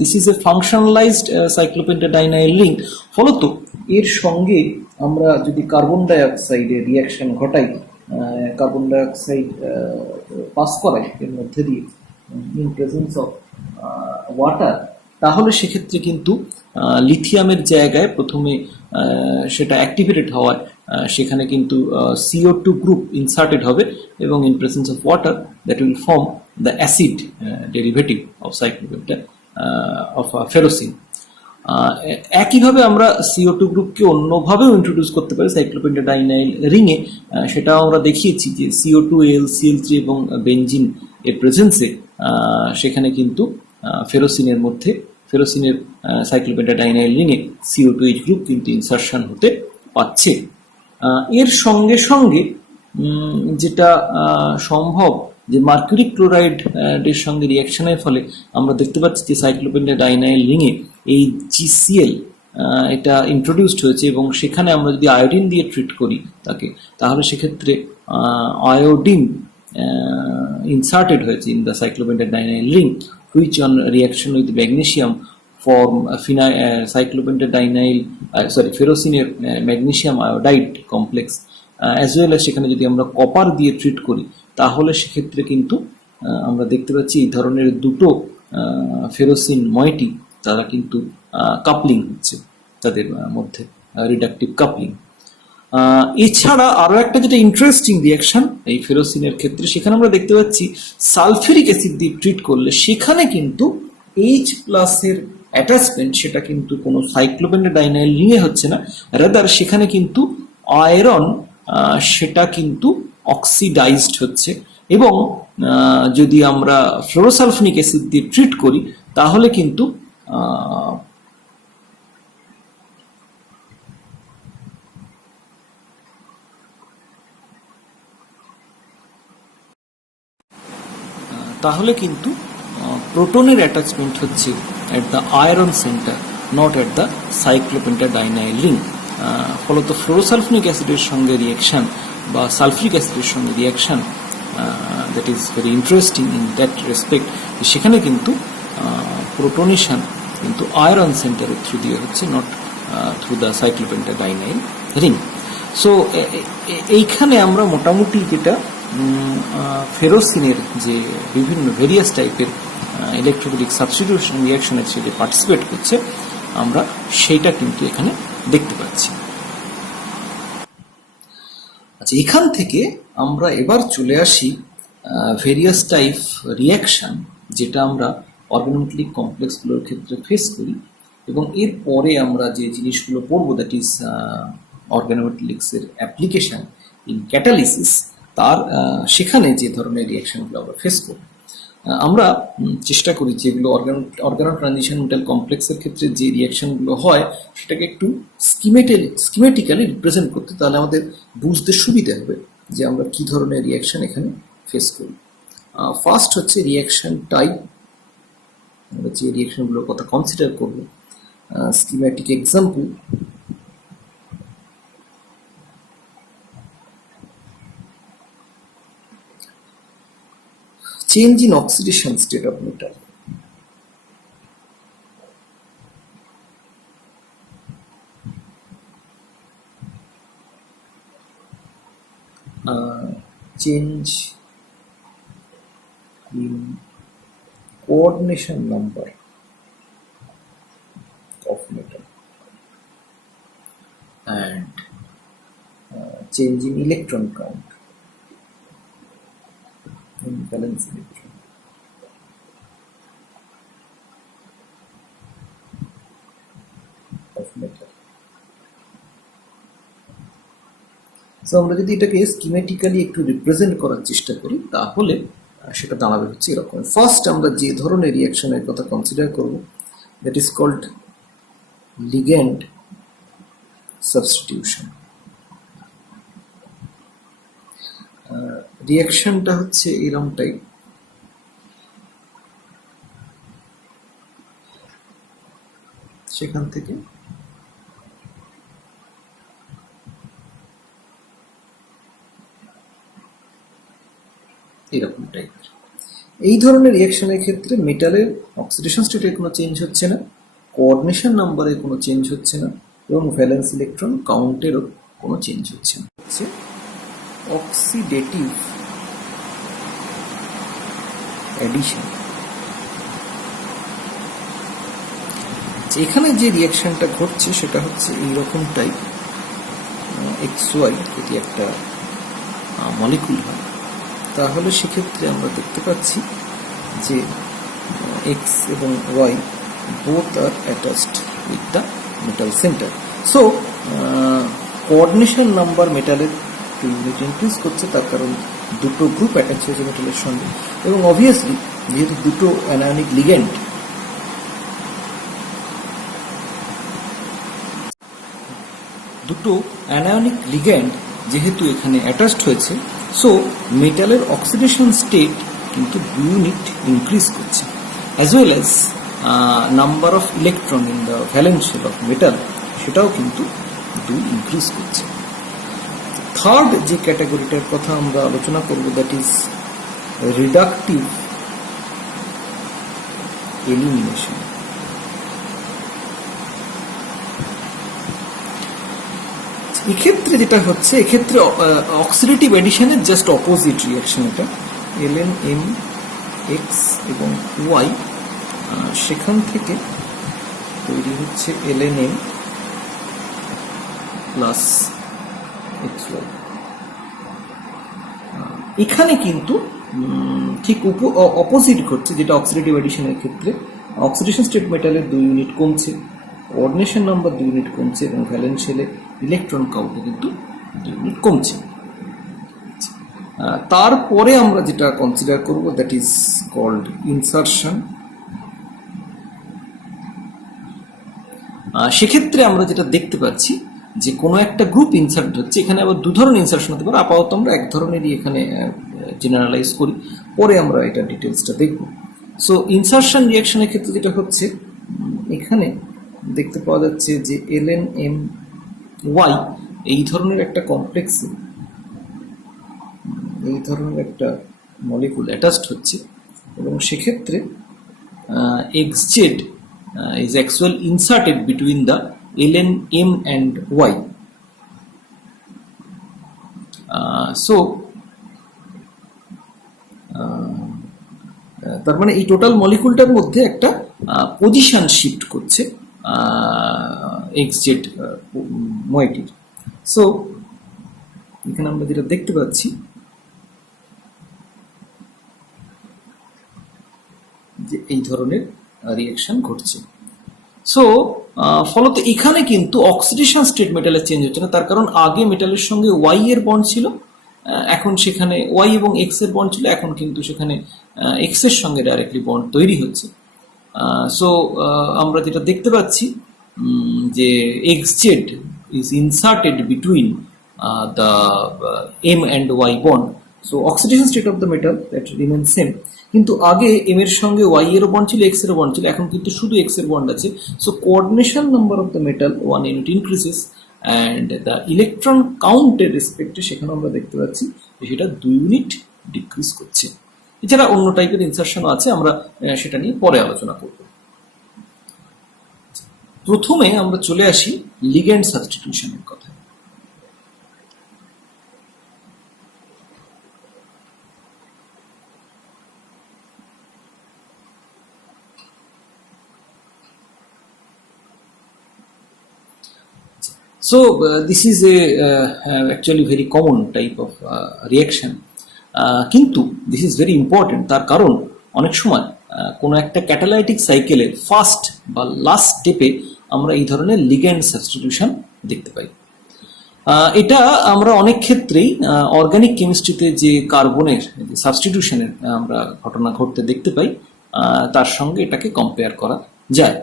দিস ইজ এ ফাংশনালাইজড সাইক্লোপেন্টাডাইনাইল রিং, ফলত এর সঙ্গে আমরা যদি কার্বন ডাইঅক্সাইডের রিয়াকশন ঘটাই, কার্বন ডাইঅক্সাইড পাস করাই এর মধ্যে দিয়ে ইন প্রেজেন্স অফ ওয়াটার, তাহলে সেক্ষেত্রে কিন্তু লিথিয়ামের জায়গায় প্রথমে সেটা অ্যাক্টিভেটেড হওয়ার সেখানে কিন্তু CO2 গ্রুপ ইনসার্টেড হবে এবং in presence of water that will form the acid derivative of cyclopenta of ferrocene. একইভাবে আমরা CO2 গ্রুপকে অন্যভাবেও ইন্ট্রোডিউস করতে পারি সাইক্লোপেন্টাডাইনাইল রিংয়ে। সেটাও আমরা দেখিয়েছি যে CO2 AlCl3 এবং বেনজিন এর প্রেজেন্সে সেখানে কিন্তু ফেরোসিনের মধ্যে ফেরোসিনের সাইক্লোপেন্টাডাইনাইল রিংয়ে CO2H গ্রুপ কিন্তু ইনসারশন হতে পারছে। এর সঙ্গে সঙ্গে যেটা সম্ভব যে মার্কুরিক ক্লোরাইড এর সঙ্গে রিয়াকশনের ফলে আমরা দেখতে পাচ্ছি যে সাইক্লোপেন্টাডাইনাইল রিংয়ে এই GCl এটা ইন্ট্রোডিউসড হয়েছে এবং সেখানে আমরা যদি আয়োডিন দিয়ে ট্রিট করি তাকে, তাহলে সেক্ষেত্রে আয়োডিন inserted হয়েছে in the cyclopentadiene ring which on reaction with magnesium form cyclopentadiene ferrocene magnesium iodide complex as well as সেখানে যদি আমরা কপার দিয়ে ট্রিট করি তাহলে সেক্ষেত্রে কিন্তু আমরা দেখতে পাচ্ছি এই ধরনের দুটো ফেরোসিন ময়েটি তারা কিন্তু কাপলিং হচ্ছে তাদের মধ্যে, রিডাকটিভ কাপলিং। এছাড়া আরো একটা যেটা ইন্টারেস্টিং রিয়াকশন এই ফেরোসিনের ক্ষেত্রে, সেখানে আমরা দেখতে পাচ্ছি সালফিউরিক অ্যাসিড দিয়ে ট্রিট করলে সেখানে কিন্তু H প্লাসের অ্যাটাচমেন্ট সেটা কিন্তু কোনো সাইক্লোপেন্টাডাইনাইল রিংয়ে হচ্ছে না, রাদার সেখানে কিন্তু আয়রন সেটা কিন্তু অক্সিডাইজড হচ্ছে এবং যদি আমরা ফ্লোরোসালফোনিক অ্যাসিড দিয়ে ট্রিট করি তাহলে কিন্তু প্রোটনের অ্যাটাচমেন্ট হচ্ছে at the iron centre, not at the cyclopentadienyl ring. ফলত ফ্লোরোসালফোনিক অ্যাসিডের সঙ্গে রিয়াকশন বা সালফিউরিক অ্যাসিডের সঙ্গে reaction that is very interesting in that respect, সেখানে কিন্তু প্রোটনেশন কিন্তু আয়রন সেন্টারের থ্রু দিয়ে হচ্ছে, not through the cyclopentadienyl ring. So এইখানে আমরা মোটামুটি যেটা ফেরোসিনের যে বিভিন্ন ভেরিয়াস টাইপের ইলেকট্রোফিলিক সাবস্টিটিউশন রিয়াকশনের সাথে পার্টিসিপেট করছে আমরা সেইটা কিন্তু এখানে দেখতে পাচ্ছি। আচ্ছা, এখান থেকে আমরা এবার চলে আসি ভেরিয়াস টাইপ রিয়াকশন যেটা আমরা অর্গানোমেটালিক কমপ্লেক্সগুলোর ক্ষেত্রে ফেস করি এবং এরপরে আমরা যে জিনিসগুলো পড়বো দ্যাট ইজ অর্গানোমেটালিক্সের অ্যাপ্লিকেশন ইন ক্যাটালিসিস, তার সেখানে যে ধরনের রিয়াকশনগুলো আমরা ফেস করব আমরা চেষ্টা করি যেগুলো অর্গানো ট্রানজিশন মেটাল কমপ্লেক্সের ক্ষেত্রে যে রিয়াকশনগুলো হয় সেটাকে একটু স্কিমেটিক্যালি রিপ্রেজেন্ট করতে, তাহলে আমাদের বুঝতে সুবিধা হবে যে আমরা কি ধরনের রিয়াকশন এখানে ফেস করি। ফার্স্ট হচ্ছে রিয়াকশন টাইপ, আমরা যে রিয়াকশনগুলোর কথা কনসিডার করব schematic example. Change in oxidation state of metal. Change in coordination number of metal and change in electron count. Valence electron. Of metal. So আমরা যদি এটাকে স্কিমেটিক্যালি একটু রিপ্রেজেন্ট করার চেষ্টা করি তাহলে সেটা দাঁড়াবে হচ্ছে এরকম। ফার্স্ট আমরা যে ধরনের রিয়াকশনের কথা কনসিডার করব that is called ligand substitution. রিয়াকশনটা হচ্ছে এরকম টাইপ, সেখান থেকে এরকম টাইপের। এই ধরনের রিয়াকশনের ক্ষেত্রে মেটালের অক্সিডেশন স্টেটে কোনো চেঞ্জ হচ্ছে না, কোঅর্ডিনেশন নাম্বারে কোনো চেঞ্জ হচ্ছে না এবং ভ্যালেন্স ইলেকট্রন কাউন্টেরও কোনো চেঞ্জ হচ্ছে না। হচ্ছে অক্সিডেটিভ অ্যাডিশন। এখানে যে রিয়াকশনটা ঘটছে সেটা হচ্ছে এইরকম টাইপ। এক্স ওয়াই যদি একটা মলিকুল হয়, তাহলে সেক্ষেত্রে আমরা দেখতে পাচ্ছি যে এক্স এবং Y both are attached with the metal centre. So coordination number মেটালের ইউনিট ইনক্রিজ করছে, তার কারণ দুটো গ্রুপ অ্যাটাচ হয়েছে মেটালের সঙ্গে, এবং অবভিয়াসলি যেহেতু দুটো অ্যানায়নিক লিগ্যান্ড যেহেতু এখানে অ্যাটাচড হয়েছে, সো মেটালের অক্সিডেশন স্টেট কিন্তু 2 ইউনিট ইনক্রিজ করছে, as well as number of electron in the valence shell of metal সেটাও কিন্তু 2 ইনক্রিজ করছে। থার্ড যে ক্যাটাগরিটার কথা আমরা আলোচনা করব, দ্যাট ইজ রিডাকটিভ এলিমিনেশন। এক্ষেত্রে যেটা হচ্ছে, এক্ষেত্রে অক্সিডেটিভ এডিশনের জাস্ট অপোজিট রিয়াকশন এটা, এলএন এম এক্স এবং ওয়াই, সেখান থেকে তৈরি হচ্ছে LN M plus X Y. এখানে কিন্তু ঠিক অপোজিট ঘটছে, যেটা অক্সিডেটিভ এডিশনের ক্ষেত্রে অক্সিডেশন স্টেট মেটালের 2 ইউনিট কমছে, কোঅর্ডিনেশন নাম্বার 2 ইউনিট কমছে, এবং ভ্যালেন্স শেলে ইলেকট্রন কাউন্টও কিন্তু 2 ইউনিট কমছে। তারপরে আমরা যেটা কনসিডার করব, দ্যাট ইজ কল্ড ইনসারশন। সেক্ষেত্রে আমরা যেটা দেখতে পাচ্ছি যে কোনো একটা গ্রুপ ইনসার্ট হচ্ছে, এখানে আবার 2 ধরনের ইনসারশন হতে পারে, আপাতত আমরা এক ধরনেরই এখানে জেনারেলাইজ করি, পরে আমরা এটা ডিটেলসটা দেখব। সো ইনসারশন রিয়াকশনের ক্ষেত্রে যেটা হচ্ছে, এখানে দেখতে পাওয়া যাচ্ছে যে এলএন এম ওয়াই এই ধরনের একটা কমপ্লেক্সে এই ধরনের একটা মলিকুল অ্যাটাচড হচ্ছে, এবং সেক্ষেত্রে x Z is actually inserted between the ln m and y. So তার মানে এই টোটাল মলিকুলটার মধ্যে একটা পজিশন শিফট করছে এক্স জেড ময়েটির। সো এখানে আমরা যেটা দেখতে পাচ্ছি যে এই ধরনের রিয়াকশন ঘটছে। সো ফলত এখানে কিন্তু অক্সিডেশন স্টেট মেটালের চেঞ্জ হচ্ছে না, তার কারণ আগে মেটালের সঙ্গে ওয়াই এর বন্ড ছিল, এখন সেখানে ওয়াই এবং এক্স এর বন্ড ছিল, এখন কিন্তু সেখানে এক্স এর সঙ্গে ডাইরেক্টলি বন্ড তৈরি হচ্ছে। সো আমরা যেটা দেখতে পাচ্ছি যে X Z is inserted between the M and Y bond. So oxidation state of the metal that remain same, কিন্তু আগে এম এর সঙ্গে ওয়াই এর বন্ড ছিল, এক্স এর বন্ড ছিল, এখন কিন্তু শুধু এক্স এর বন্ড আছে। So coordination number of the metal 1 unit increases, and the electron কাউন্টের রেসপেক্টে সেখানে আমরা দেখতে পাচ্ছি যে সেটা 2 ইউনিট ডিক্রিজ করছে। এছাড়া অন্য টাইপের ইনসারশনও আছে, আমরা সেটা নিয়ে পরে আলোচনা করব। প্রথমে আমরা চলে আসি লিগ্যান্ড সাবস্টিটিউশনের কথা। So this is a actually very common type of reaction, কিন্তু this is very important, তার কারণ অনেক সময় কোনো একটা ক্যাটালাইটিক সাইকেলের ফার্স্ট বা লাস্ট স্টেপে আমরা এই ধরনের লিগ্যান্ড সাবস্টিটিউশন দেখতে পাই। এটা আমরা অনেক ক্ষেত্রেই অর্গানিক কেমিস্ট্রিতে যে কার্বনের সাবস্টিটিউশনের আমরা ঘটনা ঘটতে দেখতে পাই, তার সঙ্গে এটাকে কম্পেয়ার করা যায়।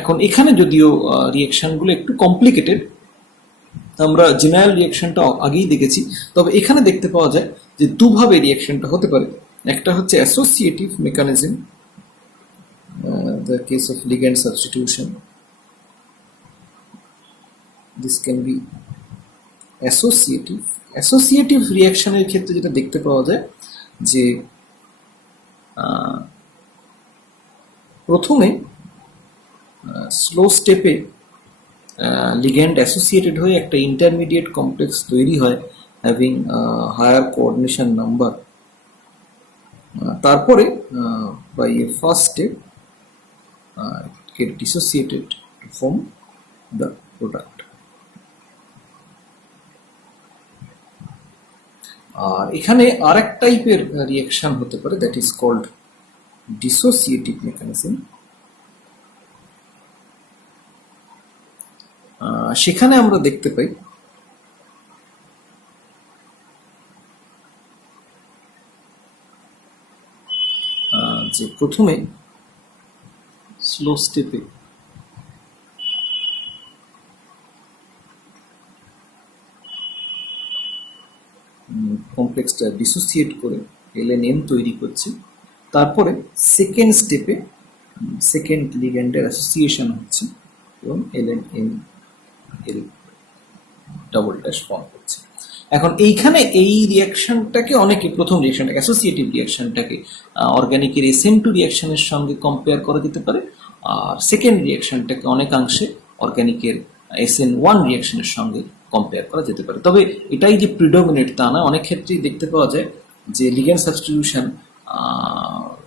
এখন এখানে যদিও রিয়াকশনগুলো একটু কমপ্লিকেটেড, আমরা জেনারেল রিয়াকশনটা আগেই দেখেছি, তবে এখানে দেখতে পাওয়া যায় যে দুভাবে রিয়াকশনটা হতে পারে। একটা হচ্ছে associative mechanism, the case of ligand substitution, this can be associative রিয়াকশনের ক্ষেত্রে যেটা দেখতে পাওয়া যায় যে প্রথমে স্লো স্টেপে লিগ্যান্ড অ্যাসোসিয়েটেড হয়ে একটা ইন্টারমিডিয়েট কমপ্লেক্স তৈরি হয় হ্যাভিং হায়ার কোঅর্ডিনেশন নাম্বার, তারপরে by a first step get dissociated to form the product. আর এখানে আরেক টাইপের রিয়াকশন হতে পারে, that is called dissociative mechanism. সেখানে আমরা দেখতে পাই যে প্রথমে স্লো স্টেপে কমপ্লেক্সটা ডিসোসিয়েট করে LNM তৈরি করছে, তারপরে সেকেন্ড স্টেপে সেকেন্ড লিগ্যান্ডের অ্যাসোসিয়েশন হচ্ছে এবং LNM এর ডাবল ড্যাশ ফর্ম করছে। এখন এইখানে এই রিয়াকশনটাকে অনেকে প্রথম রিয়াকশনটাকে অ্যাসোসিয়েটিভ রিয়াকশনটাকে অর্গানিকের SN2 রিয়াকশনের সঙ্গে কম্পেয়ার করা যেতে পারে, আর সেকেন্ড রিয়াকশনটাকে অনেকাংশে অর্গানিকের SN1 রিয়াকশনের সঙ্গে কম্পেয়ার করা যেতে পারে। তবে এটাই যে প্রিডমিনেট তা না, অনেক ক্ষেত্রেই দেখতে পাওয়া যায় যে লিগ্যান্ড সাবস্টিটিউশন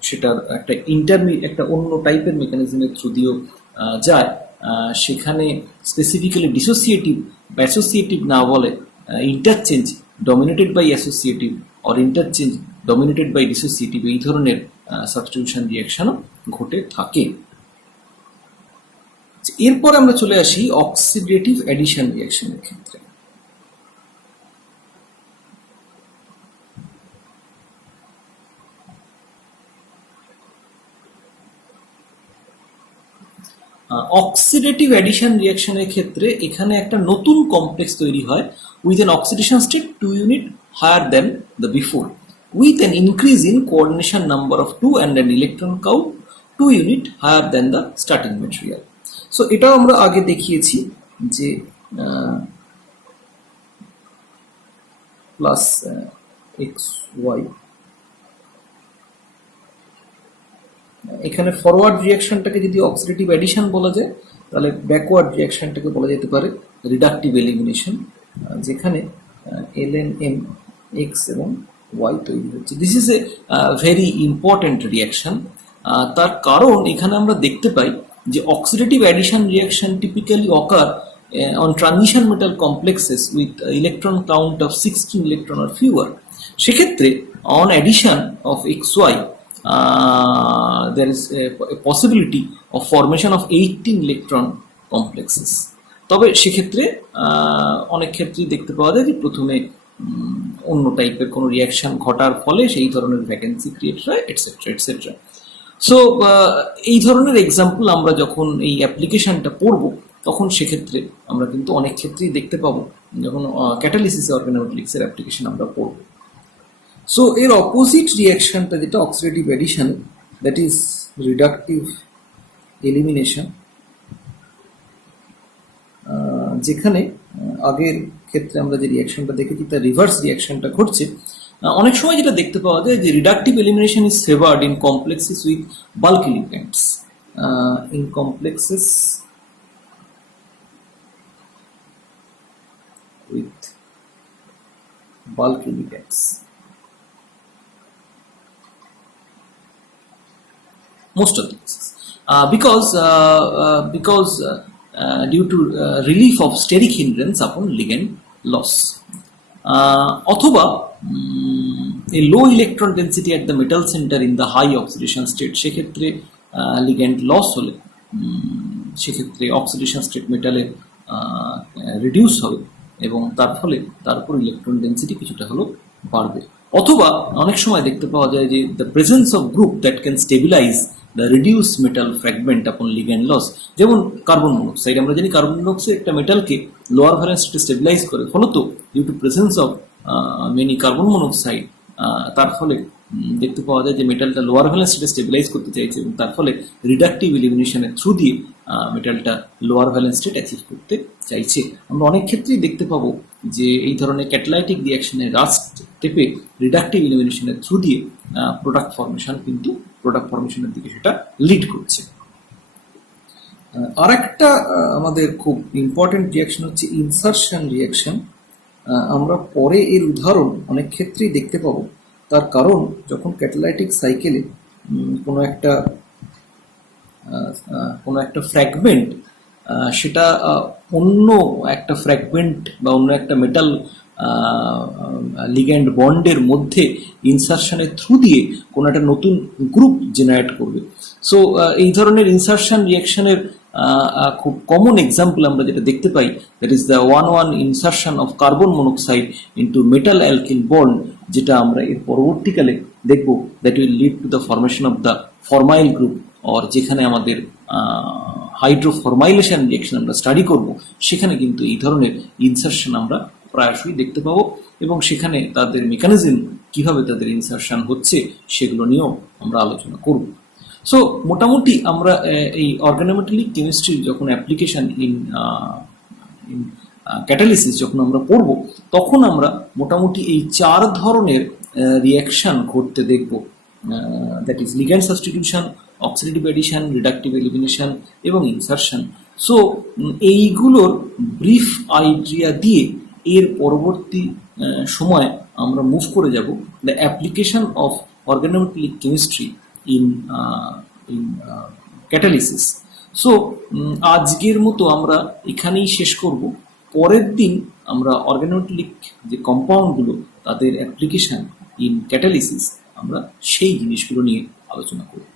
সেটার একটা অন্য টাইপের মেকানিজমের থ্রু দিয়েও যায়। সেখানে স্পেসিফিক্যালি ডিসোসিয়েটিভ বা অ্যাসোসিয়েটিভ না বলে interchange dominated by associative or interchange dominated by dissociative এই ধরনের সাবস্টিটিউশন রিয়াকশনও ঘটে থাকে। এরপর আমরা চলে আসি অক্সিডেটিভ অ্যাডিশন রিয়াকশনের ক্ষেত্রে। অক্সিডেটিভ অ্যাডিশন রিয়াকশনের ক্ষেত্রে এখানে একটা নতুন কমপ্লেক্স তৈরি হয় with an oxidation state 2 unit higher than the before, with an increase in coordination number of 2 and an electron count 2 unit higher than the starting material. So এটাও আমরা আগে দেখিয়েছি যে প্লাস এক্স ওয়াই, এখানে forward রিয়াকশনটাকে যদি oxidative addition বলা যায়, তাহলে ব্যাকওয়ার্ড রিয়াকশনটাকে বলা যেতে পারে রিডাকটিভ এলিমিনেশন, যেখানে LNM এক্স এবং ওয়াই তৈরি হচ্ছে। This is a very important reaction. তার কারণ এখানে আমরা দেখতে পাই যে oxidative addition reaction typically ochre on transition metal complexes with electron count of 16 electron or fewer. সেক্ষেত্রে on addition of XY there is a possibility of formation of 18 electron complexes. তবে সেক্ষেত্রে অনেক ক্ষেত্রেই দেখতে পাওয়া যায় যে প্রথমে অন্য টাইপের কোনো রিয়াকশন ঘটার ফলে সেই ধরনের ভ্যাকেন্সি ক্রিয়েট হয় এটসেট্রা এটসেট্রা। সো এই ধরনের এক্সাম্পল আমরা যখন এই অ্যাপ্লিকেশনটা পড়ব তখন সেক্ষেত্রে আমরা কিন্তু অনেক ক্ষেত্রেই দেখতে পাবো যখন ক্যাটালিসিস অর্গানোমেটালিক্সের অ্যাপ্লিকেশন আমরা পড়ব। সো এর অপোজিট রিয়াকশনটা যেটা oxidative addition, that is reductive elimination, যেখানে আগের ক্ষেত্রে আমরা যে রিয়াকশনটা দেখেছি তার রিভার্স রিয়াকশনটা ঘটছে। অনেক সময় যেটা দেখতে পাওয়া যায় যে reductive elimination is favoured in complexes with bulky ligands, in complexes with bulky ligands. Most of the cases, because due to relief of steric hindrance upon ligand loss, অথবা a low electron density at the metal center in the high oxidation state, সেক্ষেত্রে ligand loss হলে সেক্ষেত্রে oxidation state মেটালের reduce হবে এবং তার ফলে তার উপর ইলেকট্রন ডেন্সিটি কিছুটা হলেও বাড়বে। অথবা অনেক সময় দেখতে পাওয়া যায় যে the presence of group that can stabilise the reduce metal fragment upon ligand loss, যেমন কার্বন মনোক্সাইড। আমরা জানি কার্বন মনোক্সাইড একটা মেটালকে লোয়ার ভ্যালেন্স স্টেটে স্টেবিলাইজ করে, ফলত due to presence of many carbon monoxide তার ফলে দেখতে পাওয়া যায় যে মেটালটা লোয়ার ভ্যালেন্স স্টেটে স্টেবিলাইজ করতে চাইছে এবং তার ফলে রিডাকটিভ এলিমিনেশনের থ্রু দিয়ে মেটালটা লোয়ার ভ্যালেন্স স্টেট অ্যাচিভ করতে চাইছে। আমরা অনেক ক্ষেত্রেই দেখতে পাবো যে এই ধরনের ক্যাটালাইটিক রিয়াকশনের লাস্ট স্টেপে রিডাকটিভ এলিমিনেশনের থ্রু দিয়ে প্রোডাক্ট ফর্মেশনের দিকে সেটা লিড করছে। আর একটা আমাদের খুব ইম্পর্টেন্ট রিয়াকশন হচ্ছে ইনসারশন রিয়াকশন। আমরা পরে এর উদাহরণ অনেক ক্ষেত্রেই দেখতে পাবো। তার কারণ যখন ক্যাটালাইটিক সাইকেলে কোনো একটা ফ্র্যাগমেন্ট সেটা অন্য একটা ফ্র্যাগমেন্ট বা অন্য একটা মেটাল লিগ্যান্ড বন্ডের মধ্যে ইনসারশনের থ্রু দিয়ে কোনো একটা নতুন গ্রুপ জেনারেট করবে। সো এই ধরনের ইনসারশন রিয়াকশনের খুব কমন এক্সাম্পল আমরা যেটা দেখতে পাই, that is the 1,1 insertion of carbon monoxide into metal alkyl bond, যেটা আমরা এর পরবর্তীকালে দেখব that will lead to the formation of the formyl group, or যেখানে আমাদের হাইড্রোফরমাইলেশন রিয়াকশন আমরা স্টাডি করব, সেখানে কিন্তু এই ধরনের ইনসারশন আমরা প্রায়শই দেখতে পাবো, এবং সেখানে তাদের মেকানিজম কিভাবে তাদের ইনসারশন হচ্ছে সেগুলো নিয়েও আমরা আলোচনা করব। সো মোটামুটি আমরা এই অর্গানোমেটালিক কেমিস্ট্রির যখন অ্যাপ্লিকেশন ইন ক্যাটালিসিস যখন আমরা পড়ব, তখন আমরা মোটামুটি এই 4 ধরনের রিয়াকশন ঘটতে দেখব, that is ligand substitution, oxidative addition, reductive elimination এবং ইনসারশন। সো এইগুলোর ব্রিফ আইডিয়া দিয়ে এর পরবর্তী সময় আমরা মুভ করে যাব the application of organometallic chemistry in catalysis. So আজকের মতো আমরা এখানেই শেষ করব। পরের দিন আমরা অর্গানোমেটালিক যে কম্পাউন্ডগুলো তাদের অ্যাপ্লিকেশন ইন ক্যাটালিসিস আমরা সেই জিনিসগুলো নিয়ে আলোচনা করব।